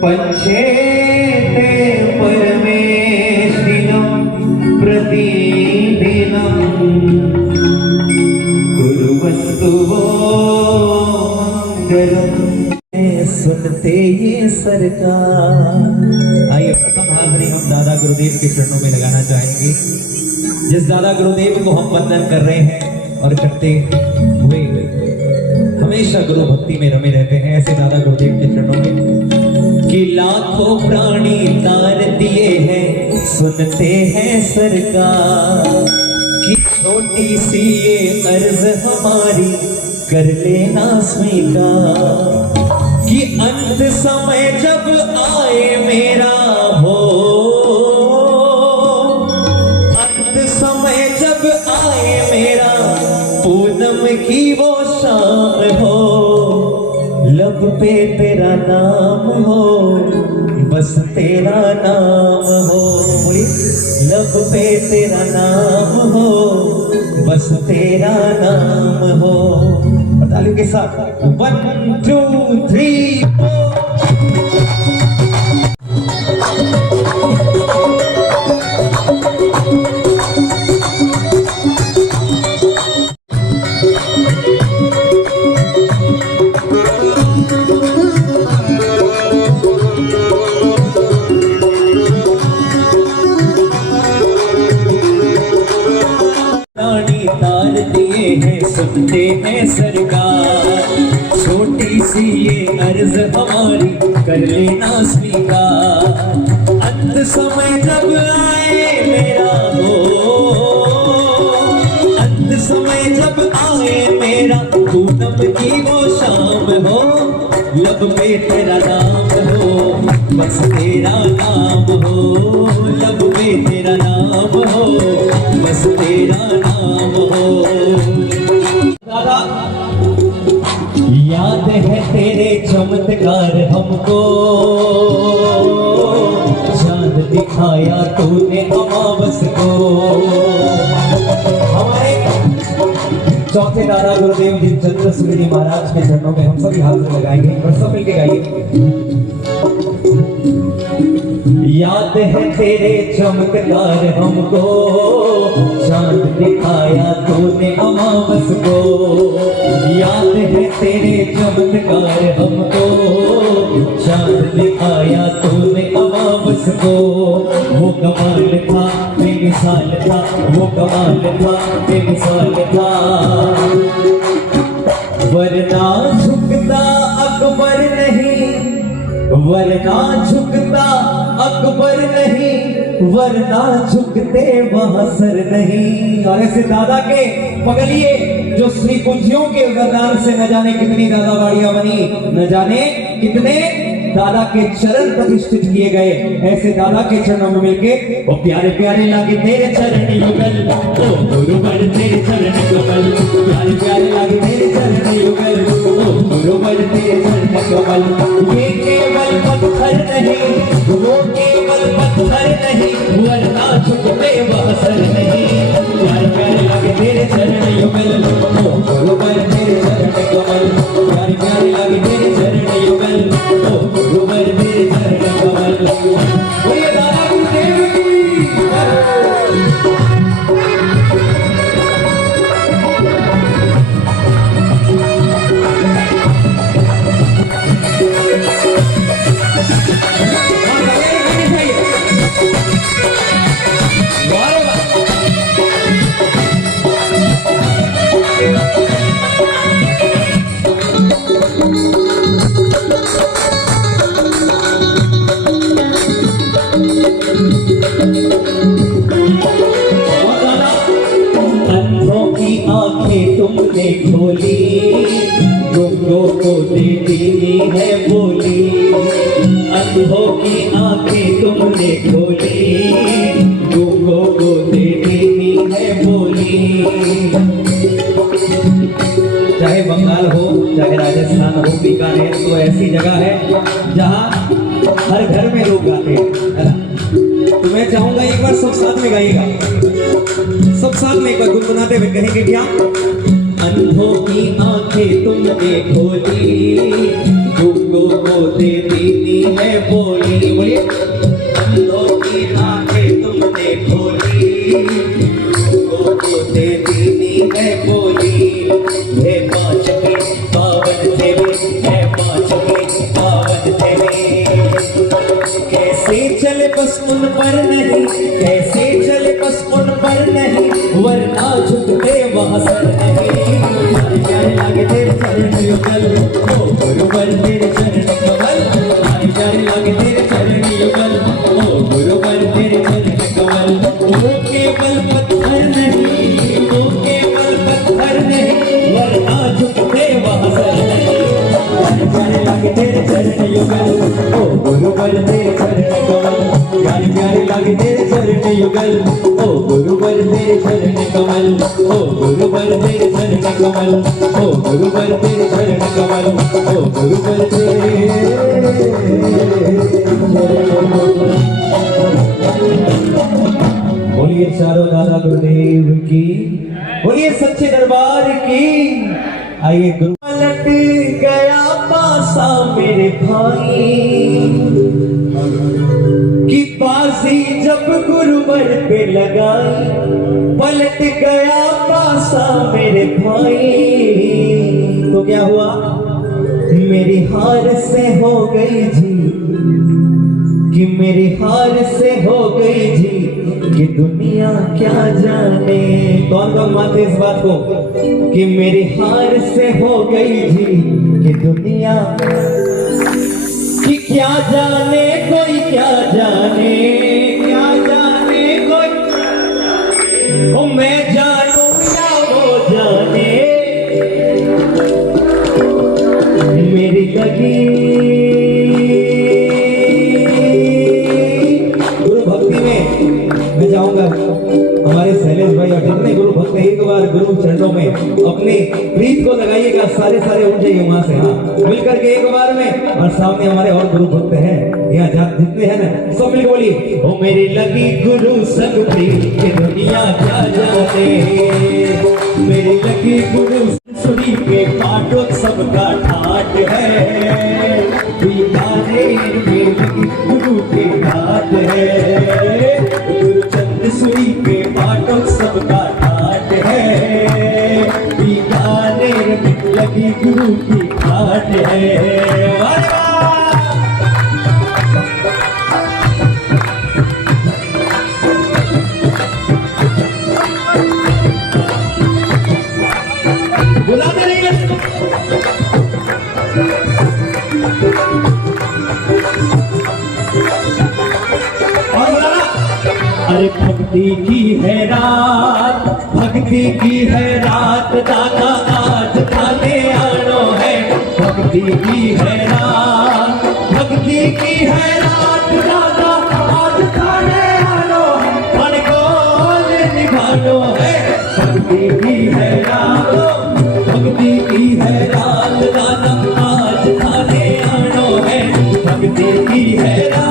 पंचेते परमेष्टिनं प्रतिदिनं कुर्वन्तु वो सुनते ये सरकार। आइए प्रथम हाजिरी हम दादा गुरुदेव के चरणों में लगाना चाहेंगे। जिस दादा गुरुदेव को हम वंदन कर रहे हैं और करते हुए हमेशा गुरु भक्ति में रमे रहते हैं, ऐसे दादा गुरुदेव के चरणों में कि लाखों प्राणी तार दिए हैं सुनते हैं सरकार कि छोटी सी ये अर्ज हमारी कर लेना स्वीकार कि अंत समय जब आए मेरा हो, अंत समय जब आए मेरा पूनम की वो शाम हो, लब पे तेरा नाम हो, बस तेरा नाम हो, लब पे तेरा नाम हो, बस तेरा नाम हो। तालियों के साथ 1 2 3 सुनते हैं सरकार छोटी सी ये अर्ज हमारी कर लेना स्वीकार अंत समय जब आए मेरा हो, अंत समय जब आए मेरा पूनम की वो शाम हो, लब पे तेरा नाम हो, बस तेरा नाम हो, लब पे तेरा नाम हो, बस तेरा नाम हो। दादा याद है तेरे चमत्कार हमको, चांद दिखाया तूने अमावस को। हमारे चौथे दादा गुरुदेव जी चंद्र सूर्य महाराज के चरणों में हम सभी हाथ लगाएंगे और सब मिलके गाइए। याद है तेरे चमत्कार हमको, चांद दिखाया तूने अमावस को। याद है तेरे चमत्कार हमको, चांद दिखाया तूने अमावस को। वो कमाल था बेमिसाल था, वो कमाल था बेमिसाल था, वरना झुकता अकबर नहीं, वरना झुकता अकबर नहीं, वरना झुकते वहां सर नहीं। और ऐसे दादा के पगलिए जो श्री कुंजियों के वरदान से न जाने कितनी दादा बाड़ियां बनी, न जाने कितने दादा के चरण प्रतिष्ठित किए गए। ऐसे दादा के चरणों में मिलके वो प्यारे प्यारे लागे तेरे चरण युगल, ओ गुरुवर तेरे चरण कमल, प्यारे प्यारे लागे तेरे चरण युगल, ओ गुरुवर तेरे चरण कमल। ये केवल पत्थर नहीं, वो केवल पत्थर नहीं, वरना झुकते वह सर नहीं। प्यारे प्यारे लागे तेरे चरण युगल, ओ गुरुवर तेरे चरण कमल, प्यारे प्यारे लागे तेरे चरण युगल, ओ गुरुवर तेरे चरण कमल। बोलिए दादा गुरुदेव की को देती है बोली, अंधों की आंखें तुमने खोली, गूंगों को देती है बोली। चाहे बंगाल हो, चाहे राजस्थान हो, बीकानेर तो ऐसी जगह है जहाँ हर घर में लोग गाते हैं। तो मैं चाहूंगा एक बार सब साथ में गाइएगा, सब साथ में एक बार गुनगुनाते हुए कहेंगे क्या? अंधों की आंखें तुमने खोली, गूंगों को देती है बोली। बोलिए, अंधों की आंखें तुमने खोली, गूंगों को देती है बोली। है पाँच के पावन देवे, है पाँच के पावन देवे, कैसे चले बस उन पर नहीं, कैसे चले बस उन पर नहीं, वरना झुकते वहाँ सर नहीं। प्यारे लागे तेरे चरण युगल, ओ गुरुवर तेरे चरण कमल, प्यारे लागे तेरे चरण युगल, ओ गुरुवर तेरे चरण कमल। वो केवल पत्थर नहीं, वो केवल पत्थर नहीं, वरना झुकते वहाँ सर नहीं। प्यारे लागे तेरे चरण युगल, ओ गुरुवर तेरे चरण कमल, प्यारे प्यारे लागे तेरे चरण युगल, ओ गुरुवर तेरे चरण कमल, ओ गुरुवर तेरे चरण कमल, ओ गुरुवर तेरे चरण कमल, ओ गुरुवर बोलिए चारों दादा गुरुदेव की, बोलिए सच्चे दरबार की। आइए गुरु पलट गया पासा मेरे भाई की बाजी जब गुरुवर पे लगाई, पलट गया पासा मेरे भाई। तो क्या हुआ? मेरी हार से हो गई जी, कि मेरी हार से हो गई जी, कि दुनिया क्या जाने। कौन कौन मानते इस बात को कि मेरी हार से हो गई जी, कि दुनिया कि क्या जाने कोई, क्या जाने, क्या जाने कोई, ओ मैं जानू या वो जाने। मेरी लगी गुरु भक्ति में मैं जाऊंगा, हमारे शैलेश भाई और जितने गुरु भक्त हैं एक बार गुरु चरणों में अपनी प्रीत को लगाइएगा। सारे सारे उठ जाइए वहां से, हाँ मिलकर के एक बार में। और सामने हमारे और गुरु भक्त हैं यहाँ जितने हैं ना, सब मिलकर बोलिए, ओ मेरी लगी गुरु संग प्रीत कि दुनिया क्या जाने। मेरी लगी गुरु सुनी के काटो सबका ठाट है, बीकानेर में लगी गुरु के घाट है। गुरु चंद सुई के काटो सबका ठाट है, बीकानेर में लगी गुरु की घाट है। बुलाते नहीं और बुलाना। अरे भक्ति की है रात, भक्ति की है रात, दादा आज खाने आनो है। भक्ति की है रात, भक्ति की है रात, दादा आज खाने आनो है। मन को निभानो है। भक्ति की है रात, भक्ति की है रात, दादा आज खाने आनो है। भक्ति की है रात।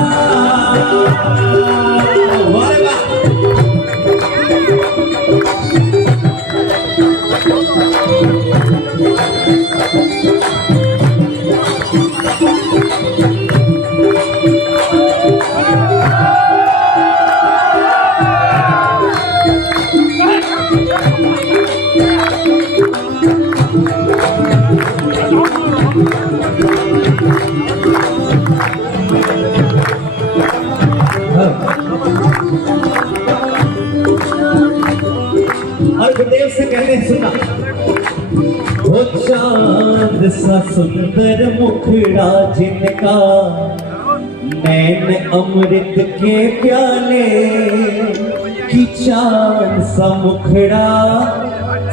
और गुरुदेव से कहते हैं, सुनना। वो चांद सा सुंदर मुखड़ा जिनका, नैन अमृत के प्याले की चांद सा मुखड़ा,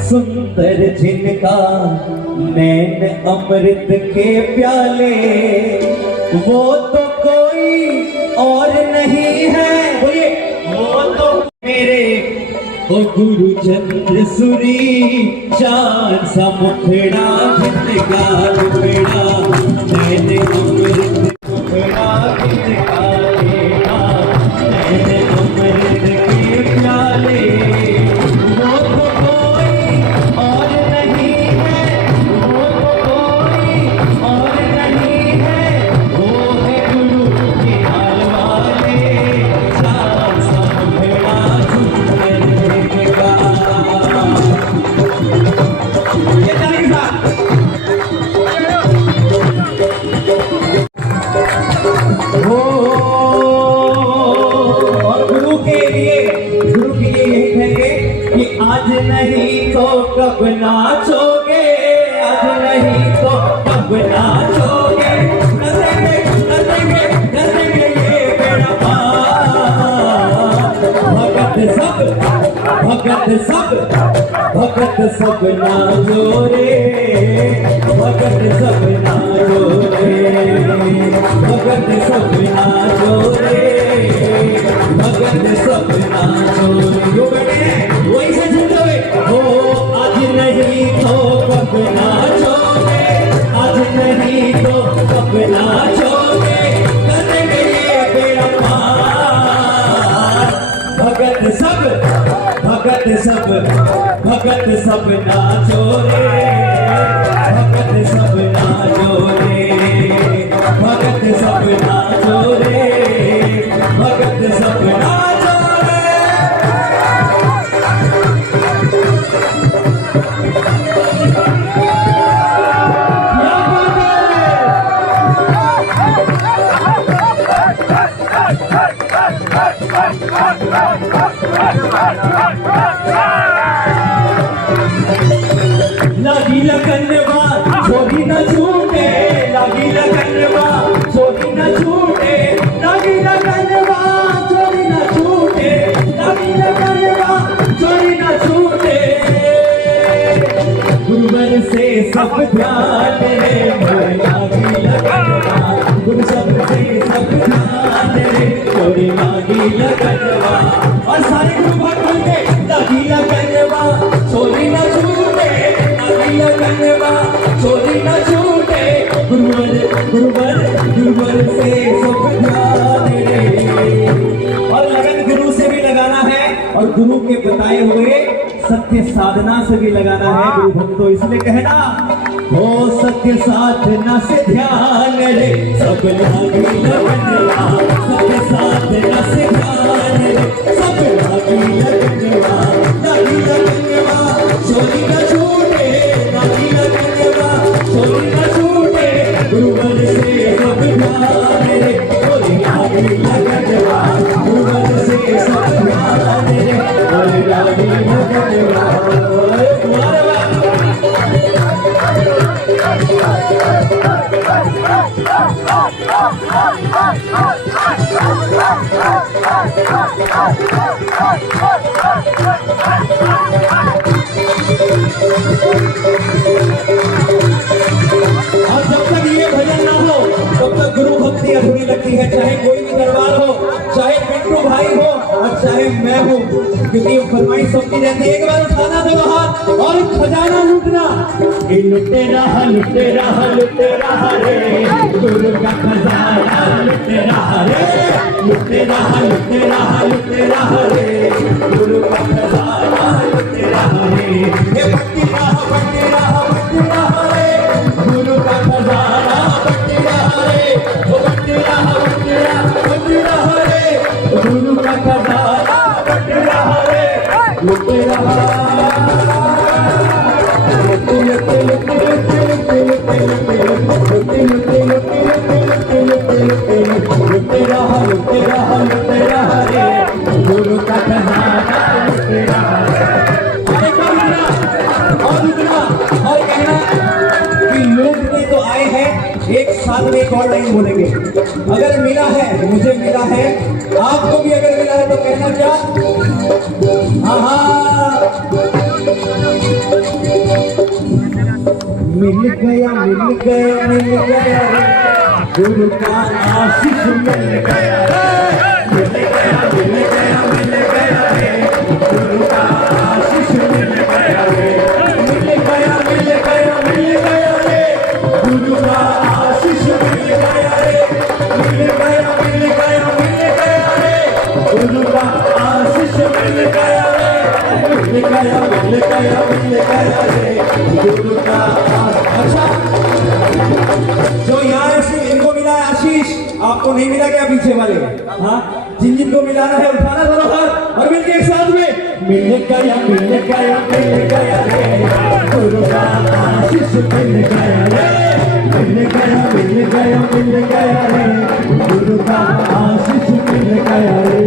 सुंदर जिनका नैन अमृत के प्याले, वो तो कोई और नहीं है, बोलिए वो तो मेरे ओ गुरु चंद्र सूरी, चांद सा मुखड़ा जिनका मुखड़ा नैन अमृत मुखड़ा जिनका लेना, नैन अमृत के प्याले, वो तो कोई और नहीं है, वो तो कोई और नहीं है, वो है गुरु के हाल वाले, चांद सा मुखड़ा जिनका। ये ताली साहब और गुरु के लिए यही कहेंगे कि आज नहीं तो कब नाचोगे, आज नहीं तो कब नाचोगे, नचेंगे नचेंगे नचेंगे ये बेड़ा पार। भगत सब नाचो रे, भगत सब नाचो रे, भगत सब नाचो रे, भगत सब नाचो रे। जो बैठे हैं वही से झूठे हुए हो, आज नहीं तो कब नाचोगे, आज नहीं तो कब नाचोगे, करेंगे ये बेड़ा पार। भगत सब नाचो रे, भगत सब नाचो रे, भगत सब नाचो रे, भगत सब नाचो रे। लागी लगनवा छोरी न छूटे, लागी लगनवा छोरी न छूटे, लागी लगनवा छोरी न छूटे, लागी लगनवा छोरी न छूटे। गुरुवर से सब ध्यान रे, लागी लगनवा, गुरु सब से सब ध्यान रे, छोरी लागी लगनवा। और सारे गुरु भक्त बोलते लागी लगनवा छोरी न छूटे, लागी लगनवा छोरी न छूटे। गुरुवर से सब ध्यान रे। और लगन गुरु से भी लगाना है, और गुरु के बताए हुए सत्य साधना से भी लगाना है। गुरु भक्तों इसलिए कहना हो, सत्य साधना से ध्यान रे, सब लागी लगनवा, सत्य साधना से ध्यान रे, सब लागी लगनवा, लागी लगनवा छोरी न छूटे, लागी लगनवा छोरी न छूटे। गुरुवर से सब ध्यान रे, छोरी लागी लगनवा, गुरुवर से सब ध्यान रे, छोरी लागी लगनवा। और जब तक ये भजन ना हो तब तक गुरु भक्ति अधूरी लगती है। चाहे कोई भी दरबार हो, चाहे पिंटू भाई हो और चाहे मैं हूँ, क्योंकि फरमाइश सबकी रहती है। एक बार उठाना दो हाथ और खजाना लूटना। लुटेरा लुटेरा लुटेरा रे, गुरु का खजाना लुटेरा रे, लुटेरा लुटेरा लुटेरा रे, गुरु का खजाना लुटेरा रे। ये बट्टीरा बट्टीरा बट्टीरा रे, गुरु का खजाना बट्टीरा रे, वो बट्टीरा बट्टीरा बट्टीरा रे, गुरु का खजाना बट्टीरा रे, लुटेरा। गुरु का खजाना लुटेरा। और कहना कि लोग भी तो आए हैं, एक साथ में एक और लाइन बोलेंगे। अगर मिला है, मुझे मिला है, आपको भी अगर मिला है तो कहना क्या? हाँ हाँ मिल गया रे गुरु का आशीष मिल गया रे मिल गया रे गुरु का आशीष मिल गया रे मिल गया रे गुरु का आशीष मिल गया रे मिल गया रे गुरु का आशीष मिल गया रे मिल गया रे गुरु का। अच्छा जो यहाँ ऐसे इनको मिला है आशीष, आपको नहीं मिला क्या पीछे वाले? हाँ, जिन जिनको मिलाना है उठाना दोनों हाथ और मिलके एक साथ में मिल गया रे गुरु का आशीष मिल गया रे मिल गया रे गुरु का आशीष मिल गया रे।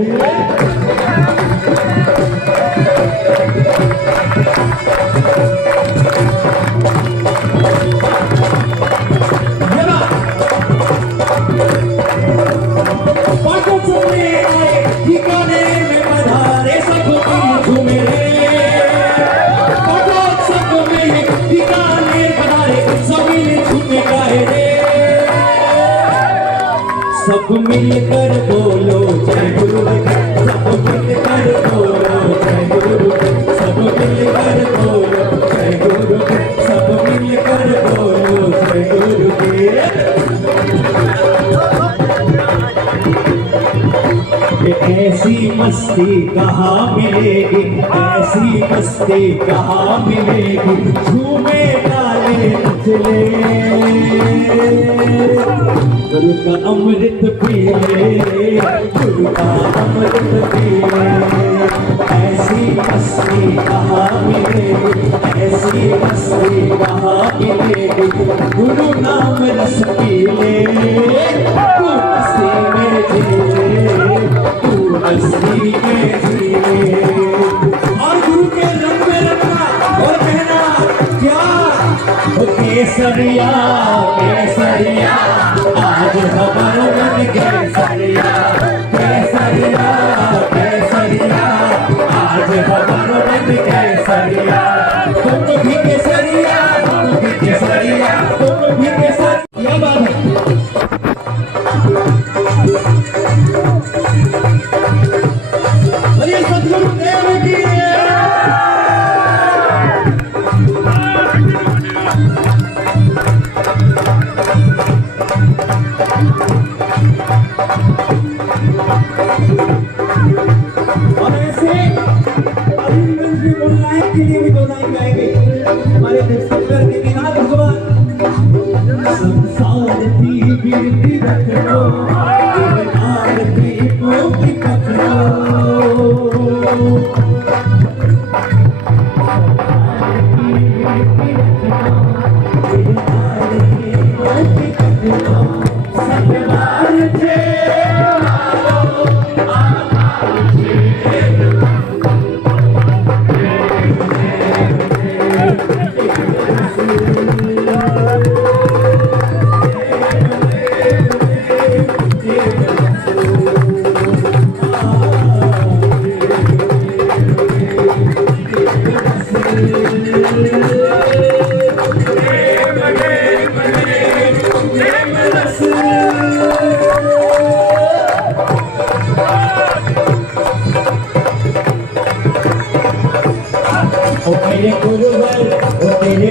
सब मिलकर बोलो जय गुरु, सब मिलकर बोलो जय गुरु, सब मिलकर बोलो जय गुरु, सब मिलकर बोलो जय गुरु के। ऐसी मस्ती कहाँ मिलेगी, ऐसी मस्ती कहाँ मिलेगी, झूमे डाले नचले गुरु का अमृत पी ले, गुरु का अमृत पी ले। ऐसी मस्ती कहाँ मिलेगी, ऐसी मस्ती कहाँ मिलेगी, गुरु नाम रस पी ले। तू मस्ती में जी ले, तू मस्ती में जी ले। और गुरु के रंग में रखना और कहना क्या केसरिया केसरिया आज हमारा मन केसरिया केसरिया केसरिया आज हमारा मन केसरिया। तुम भी केसरिया तुम भी केसरिया तुम भी केसरिया। बात है सतगुरु देव की और ऐसे अरिंद जी बोलने के लिए भी दो लाइन गाएंगे हमारे देवशंकर देवीनाथ भगवान। संसार की गिरती रख लो गिरनार की कोटि पक तेरे गुरुवर वो तेरे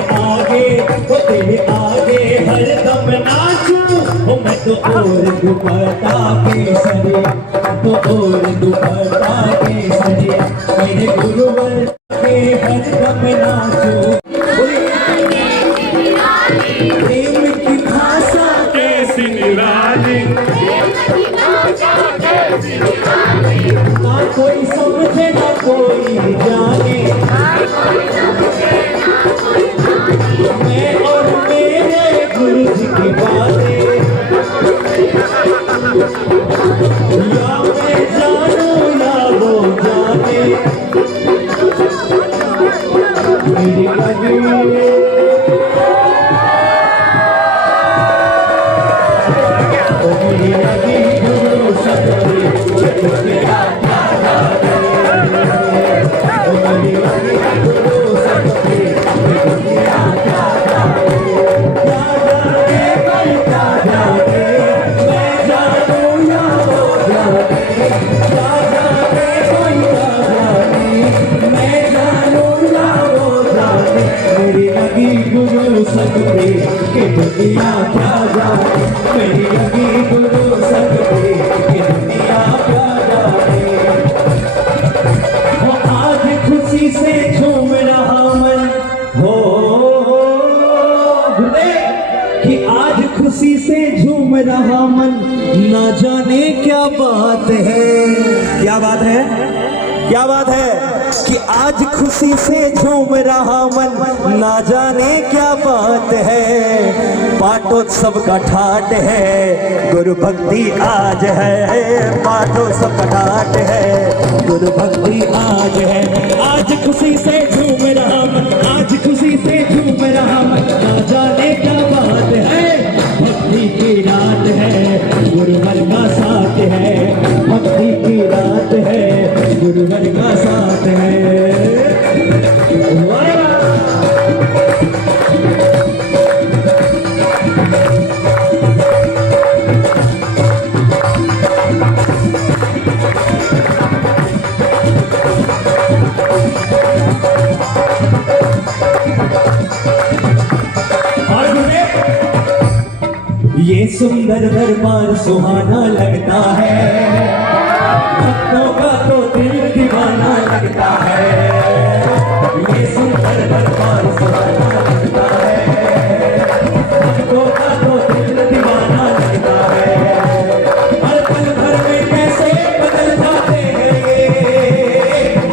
आगे हरदम नाचूं मैं तो और दुपट्टा केसरी तो और दुपट्टा केसरी मेरे गुरुवर के हरदम नाचूं। प्रेम की भाषा कैसी निराली ना कोई समझे ना कोई जाने मैं और मेरे गुरु जी की बातें या मैं जानूं या वो जाने मेरी कभी गुरु सतगुरु गुरु सतगुरु दुनिया क्या जाने, मेरी अभी गुरु सकते ये दुनिया क्या जाने। वो आज खुशी से झूम रहा मन हो कि आज खुशी से झूम रहा मन, ना जाने क्या बात है, क्या बात है, क्या बात है कि आज खुशी से झूम रहा मन, ना जाने क्या बात है। पाठोत्सव का ठाट है, गुरु भक्ति आज है, पाठोत्सव का ठाट है, गुरु भक्ति आज है। आज खुशी से झूम रहा मन, आज खुशी से झूम रहा मन, ना जाने क्या बात है। भक्ति की रात है, गुरुवर का साथ है, भक्ति की रात है, गुरुवर का साथ है। ये सुंदर दरबार सुहाना लगता है, भक्तों का तो दिल दीवाना लगता है। ये सुंदर दरबार सुहाना लगता है, भक्तों का तो दिल दीवाना लगता है। हर पल भर में कैसे बदल जाते हैं ये,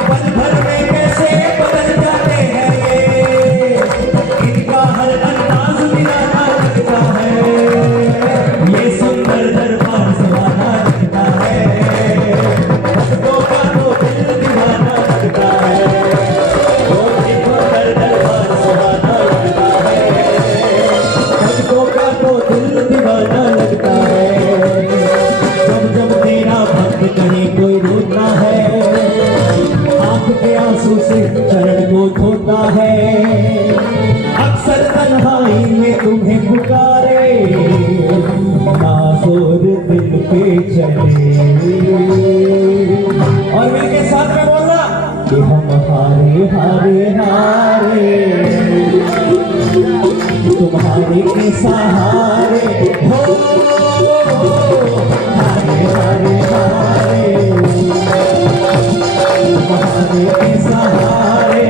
पल भर में कैसे बदल जाते हैं ये, इनका हर अंदाज निराला लगता है। ये सुंदर दरबार सुहाना लगता है, भक्तों का तो दिल दीवाना लगता है। वो सुंदर दरबार सुहाना लगता है, भक्तों का तो दिल दीवाना लगता है। जब जब मेरा भक्त कहीं कोई रोता है, आंख के आंसू से चरण को धोता है, अक्सर तन्हाई में तुम्हें पुकारे, नाज़ोर दिल पे चले। और मेरे साथ में बोलना कि हम हारे हारे हारे, तुम्हारे के सहारे हो, हारे हारे हारे, तुम्हारे के सहारे।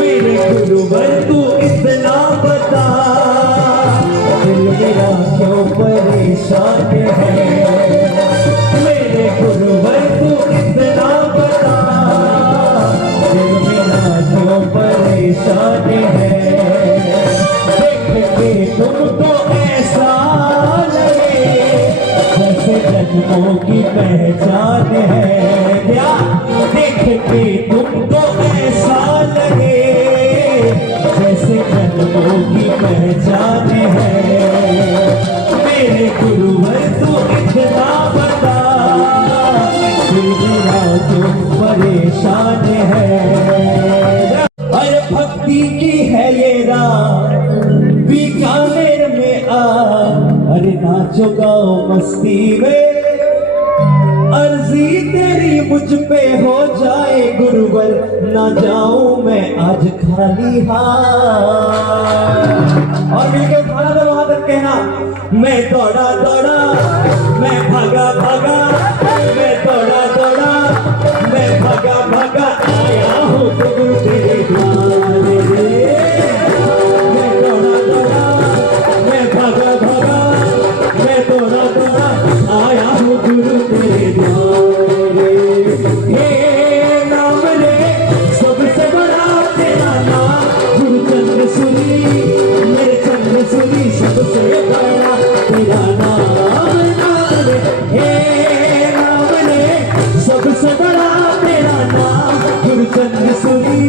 मेरे गुरुवर तू इतना बता, दिल मेरा क्यों परेशान है। मेरे गुरुवर तू इतना बता, दिल मेरा क्यों परेशान है। देख के तुमको ऐसा लगे जैसे जन्मों की पहचान है। क्या देख के तुमको ऐसा लगे जैसे जन्मों की पहचान है। मेरे गुरुवर तू इतना बता, दिल मेरा क्यों परेशान है। अरे भक्ति की है ये रात, बीकानेर में आ, अरे नाचो गाओ मस्ती में, अर्जी तेरी मुझ पे हो जाए गुरुवर, ना जाऊं मैं आज खाली हाथ। और मिलके खाना तो वहां तक कहना, मैं दौड़ा दौड़ा, मैं भागा भागा, मैं दौड़ा दौड़ा, मैं भागा भागा, आया हूँ गुरु तेरे द्वारे। मैं दौड़ा दौड़ा, मैं भागा भागा, मैं दौड़ा दौड़ा, आया हूँ गुरु तेरे द्वारे। हे नाम रे सबसे बड़ा तेरा नाम, गुरु चंद्र सूरी, मेरे चंद्र सूरी सबसे बड़ा तेरा नाम। नाम रे, हे नाम रे सबसे बड़ा तेरा नाम, गुरु चंद्र सूरी,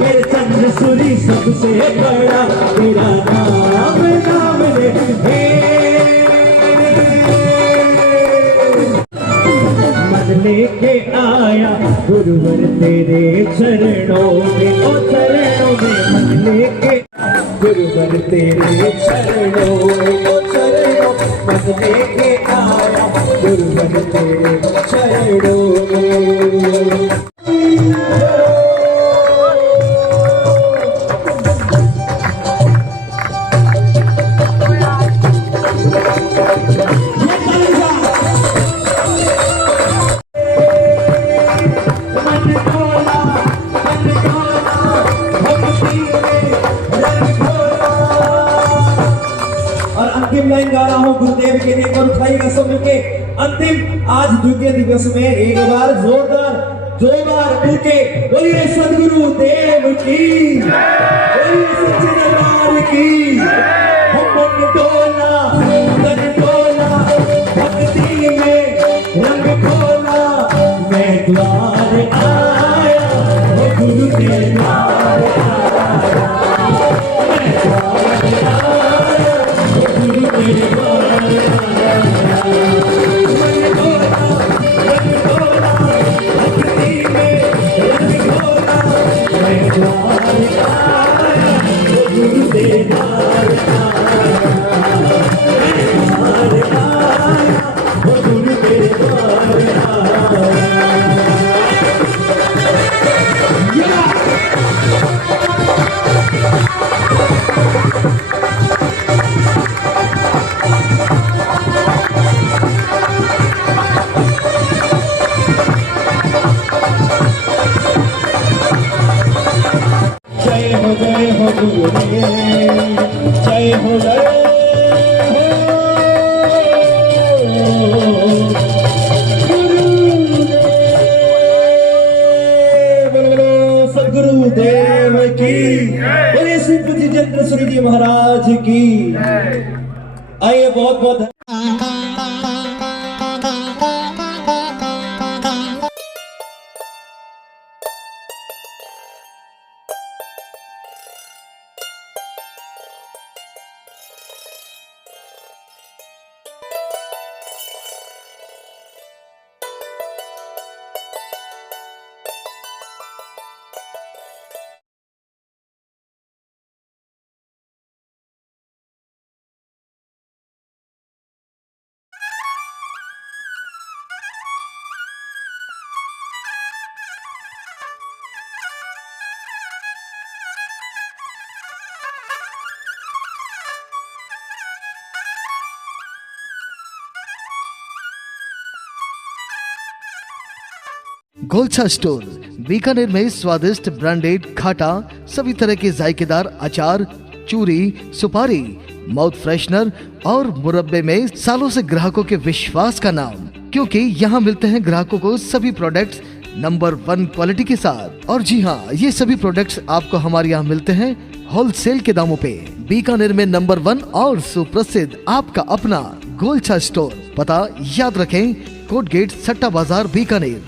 मेरे चंद्र सूरी सबसे बड़ा तेरा नाम। नाम रे, हे मन लेके आया गुरुवर तेरे चरणों में, ओ चरणों में मन लेके गुरुवर तेरे चरणों में, ओ चरणों मन लेके आया गुरुवर तेरे चरणों में। लाइन गा रहा हूँ गुरुदेव के लिए, और उठाइएगा सब मिलके। अंतिम आज द्वितीय दिवस में एक बार जोरदार मिल के बोलिए सदगुरु देव की, बोलिए सच्चे दरबार की। मन डोला तन डोला भक्ति में रंग खोला, मैं द्वार आया वो गुरु के द्वार आया, मैं द्वार आया वो गुरु के द्वार आया। मन डोला रंग डोला भक्ति में रंग खोला, मैं द्वार आया वो गुरु के द्वार आया। जय हो गुरुदेव, जय हो सदगुरुदेव की, बोले श्री पूज्य जगदीश्वर जी महाराज की। आइए बहुत बहुत गोलछा स्टोर बीकानेर में स्वादिष्ट ब्रांडेड खाटा, सभी तरह के जायकेदार अचार, चूरी, सुपारी, माउथ फ्रेशनर और मुरब्बे में सालों से ग्राहकों के विश्वास का नाम, क्योंकि यहाँ मिलते हैं ग्राहकों को सभी प्रोडक्ट्स नंबर 1 क्वालिटी के साथ। और जी हाँ, ये सभी प्रोडक्ट्स आपको हमारे यहाँ मिलते हैं होलसेल के दामों पे। बीकानेर में नंबर 1 और सुप्रसिद्ध आपका अपना गोलछा स्टोर, पता याद रखें, कोट गेट, सट्टा बाजार, बीकानेर।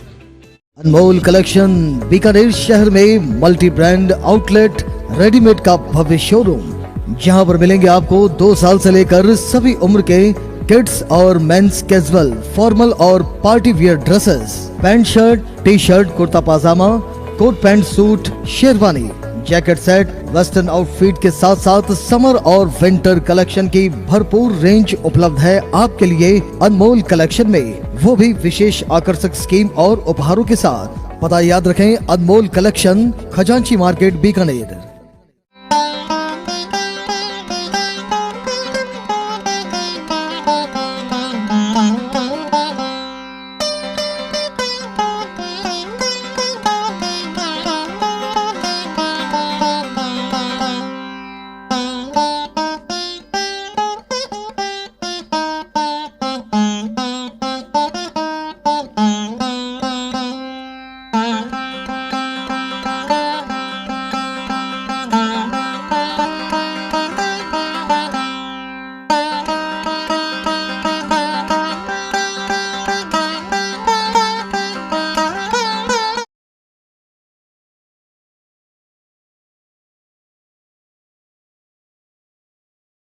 अनमोल कलेक्शन बीकानेर शहर में मल्टी ब्रांड आउटलेट, रेडीमेड का भव्य शोरूम, जहां पर मिलेंगे आपको 2 साल से लेकर सभी उम्र के किड्स और मेंस कैजुअल, फॉर्मल और party wear dresses, pant shirt, T shirt, kurta pajama, coat pant suit, sherwani, jacket set, western outfit के साथ साथ समर और विंटर कलेक्शन की भरपूर रेंज उपलब्ध है आपके लिए अनमोल कलेक्शन में, वो भी विशेष आकर्षक स्कीम और उपहारों के साथ। पता याद रखें, अनमोल कलेक्शन, खजांची मार्केट, बीकानेर।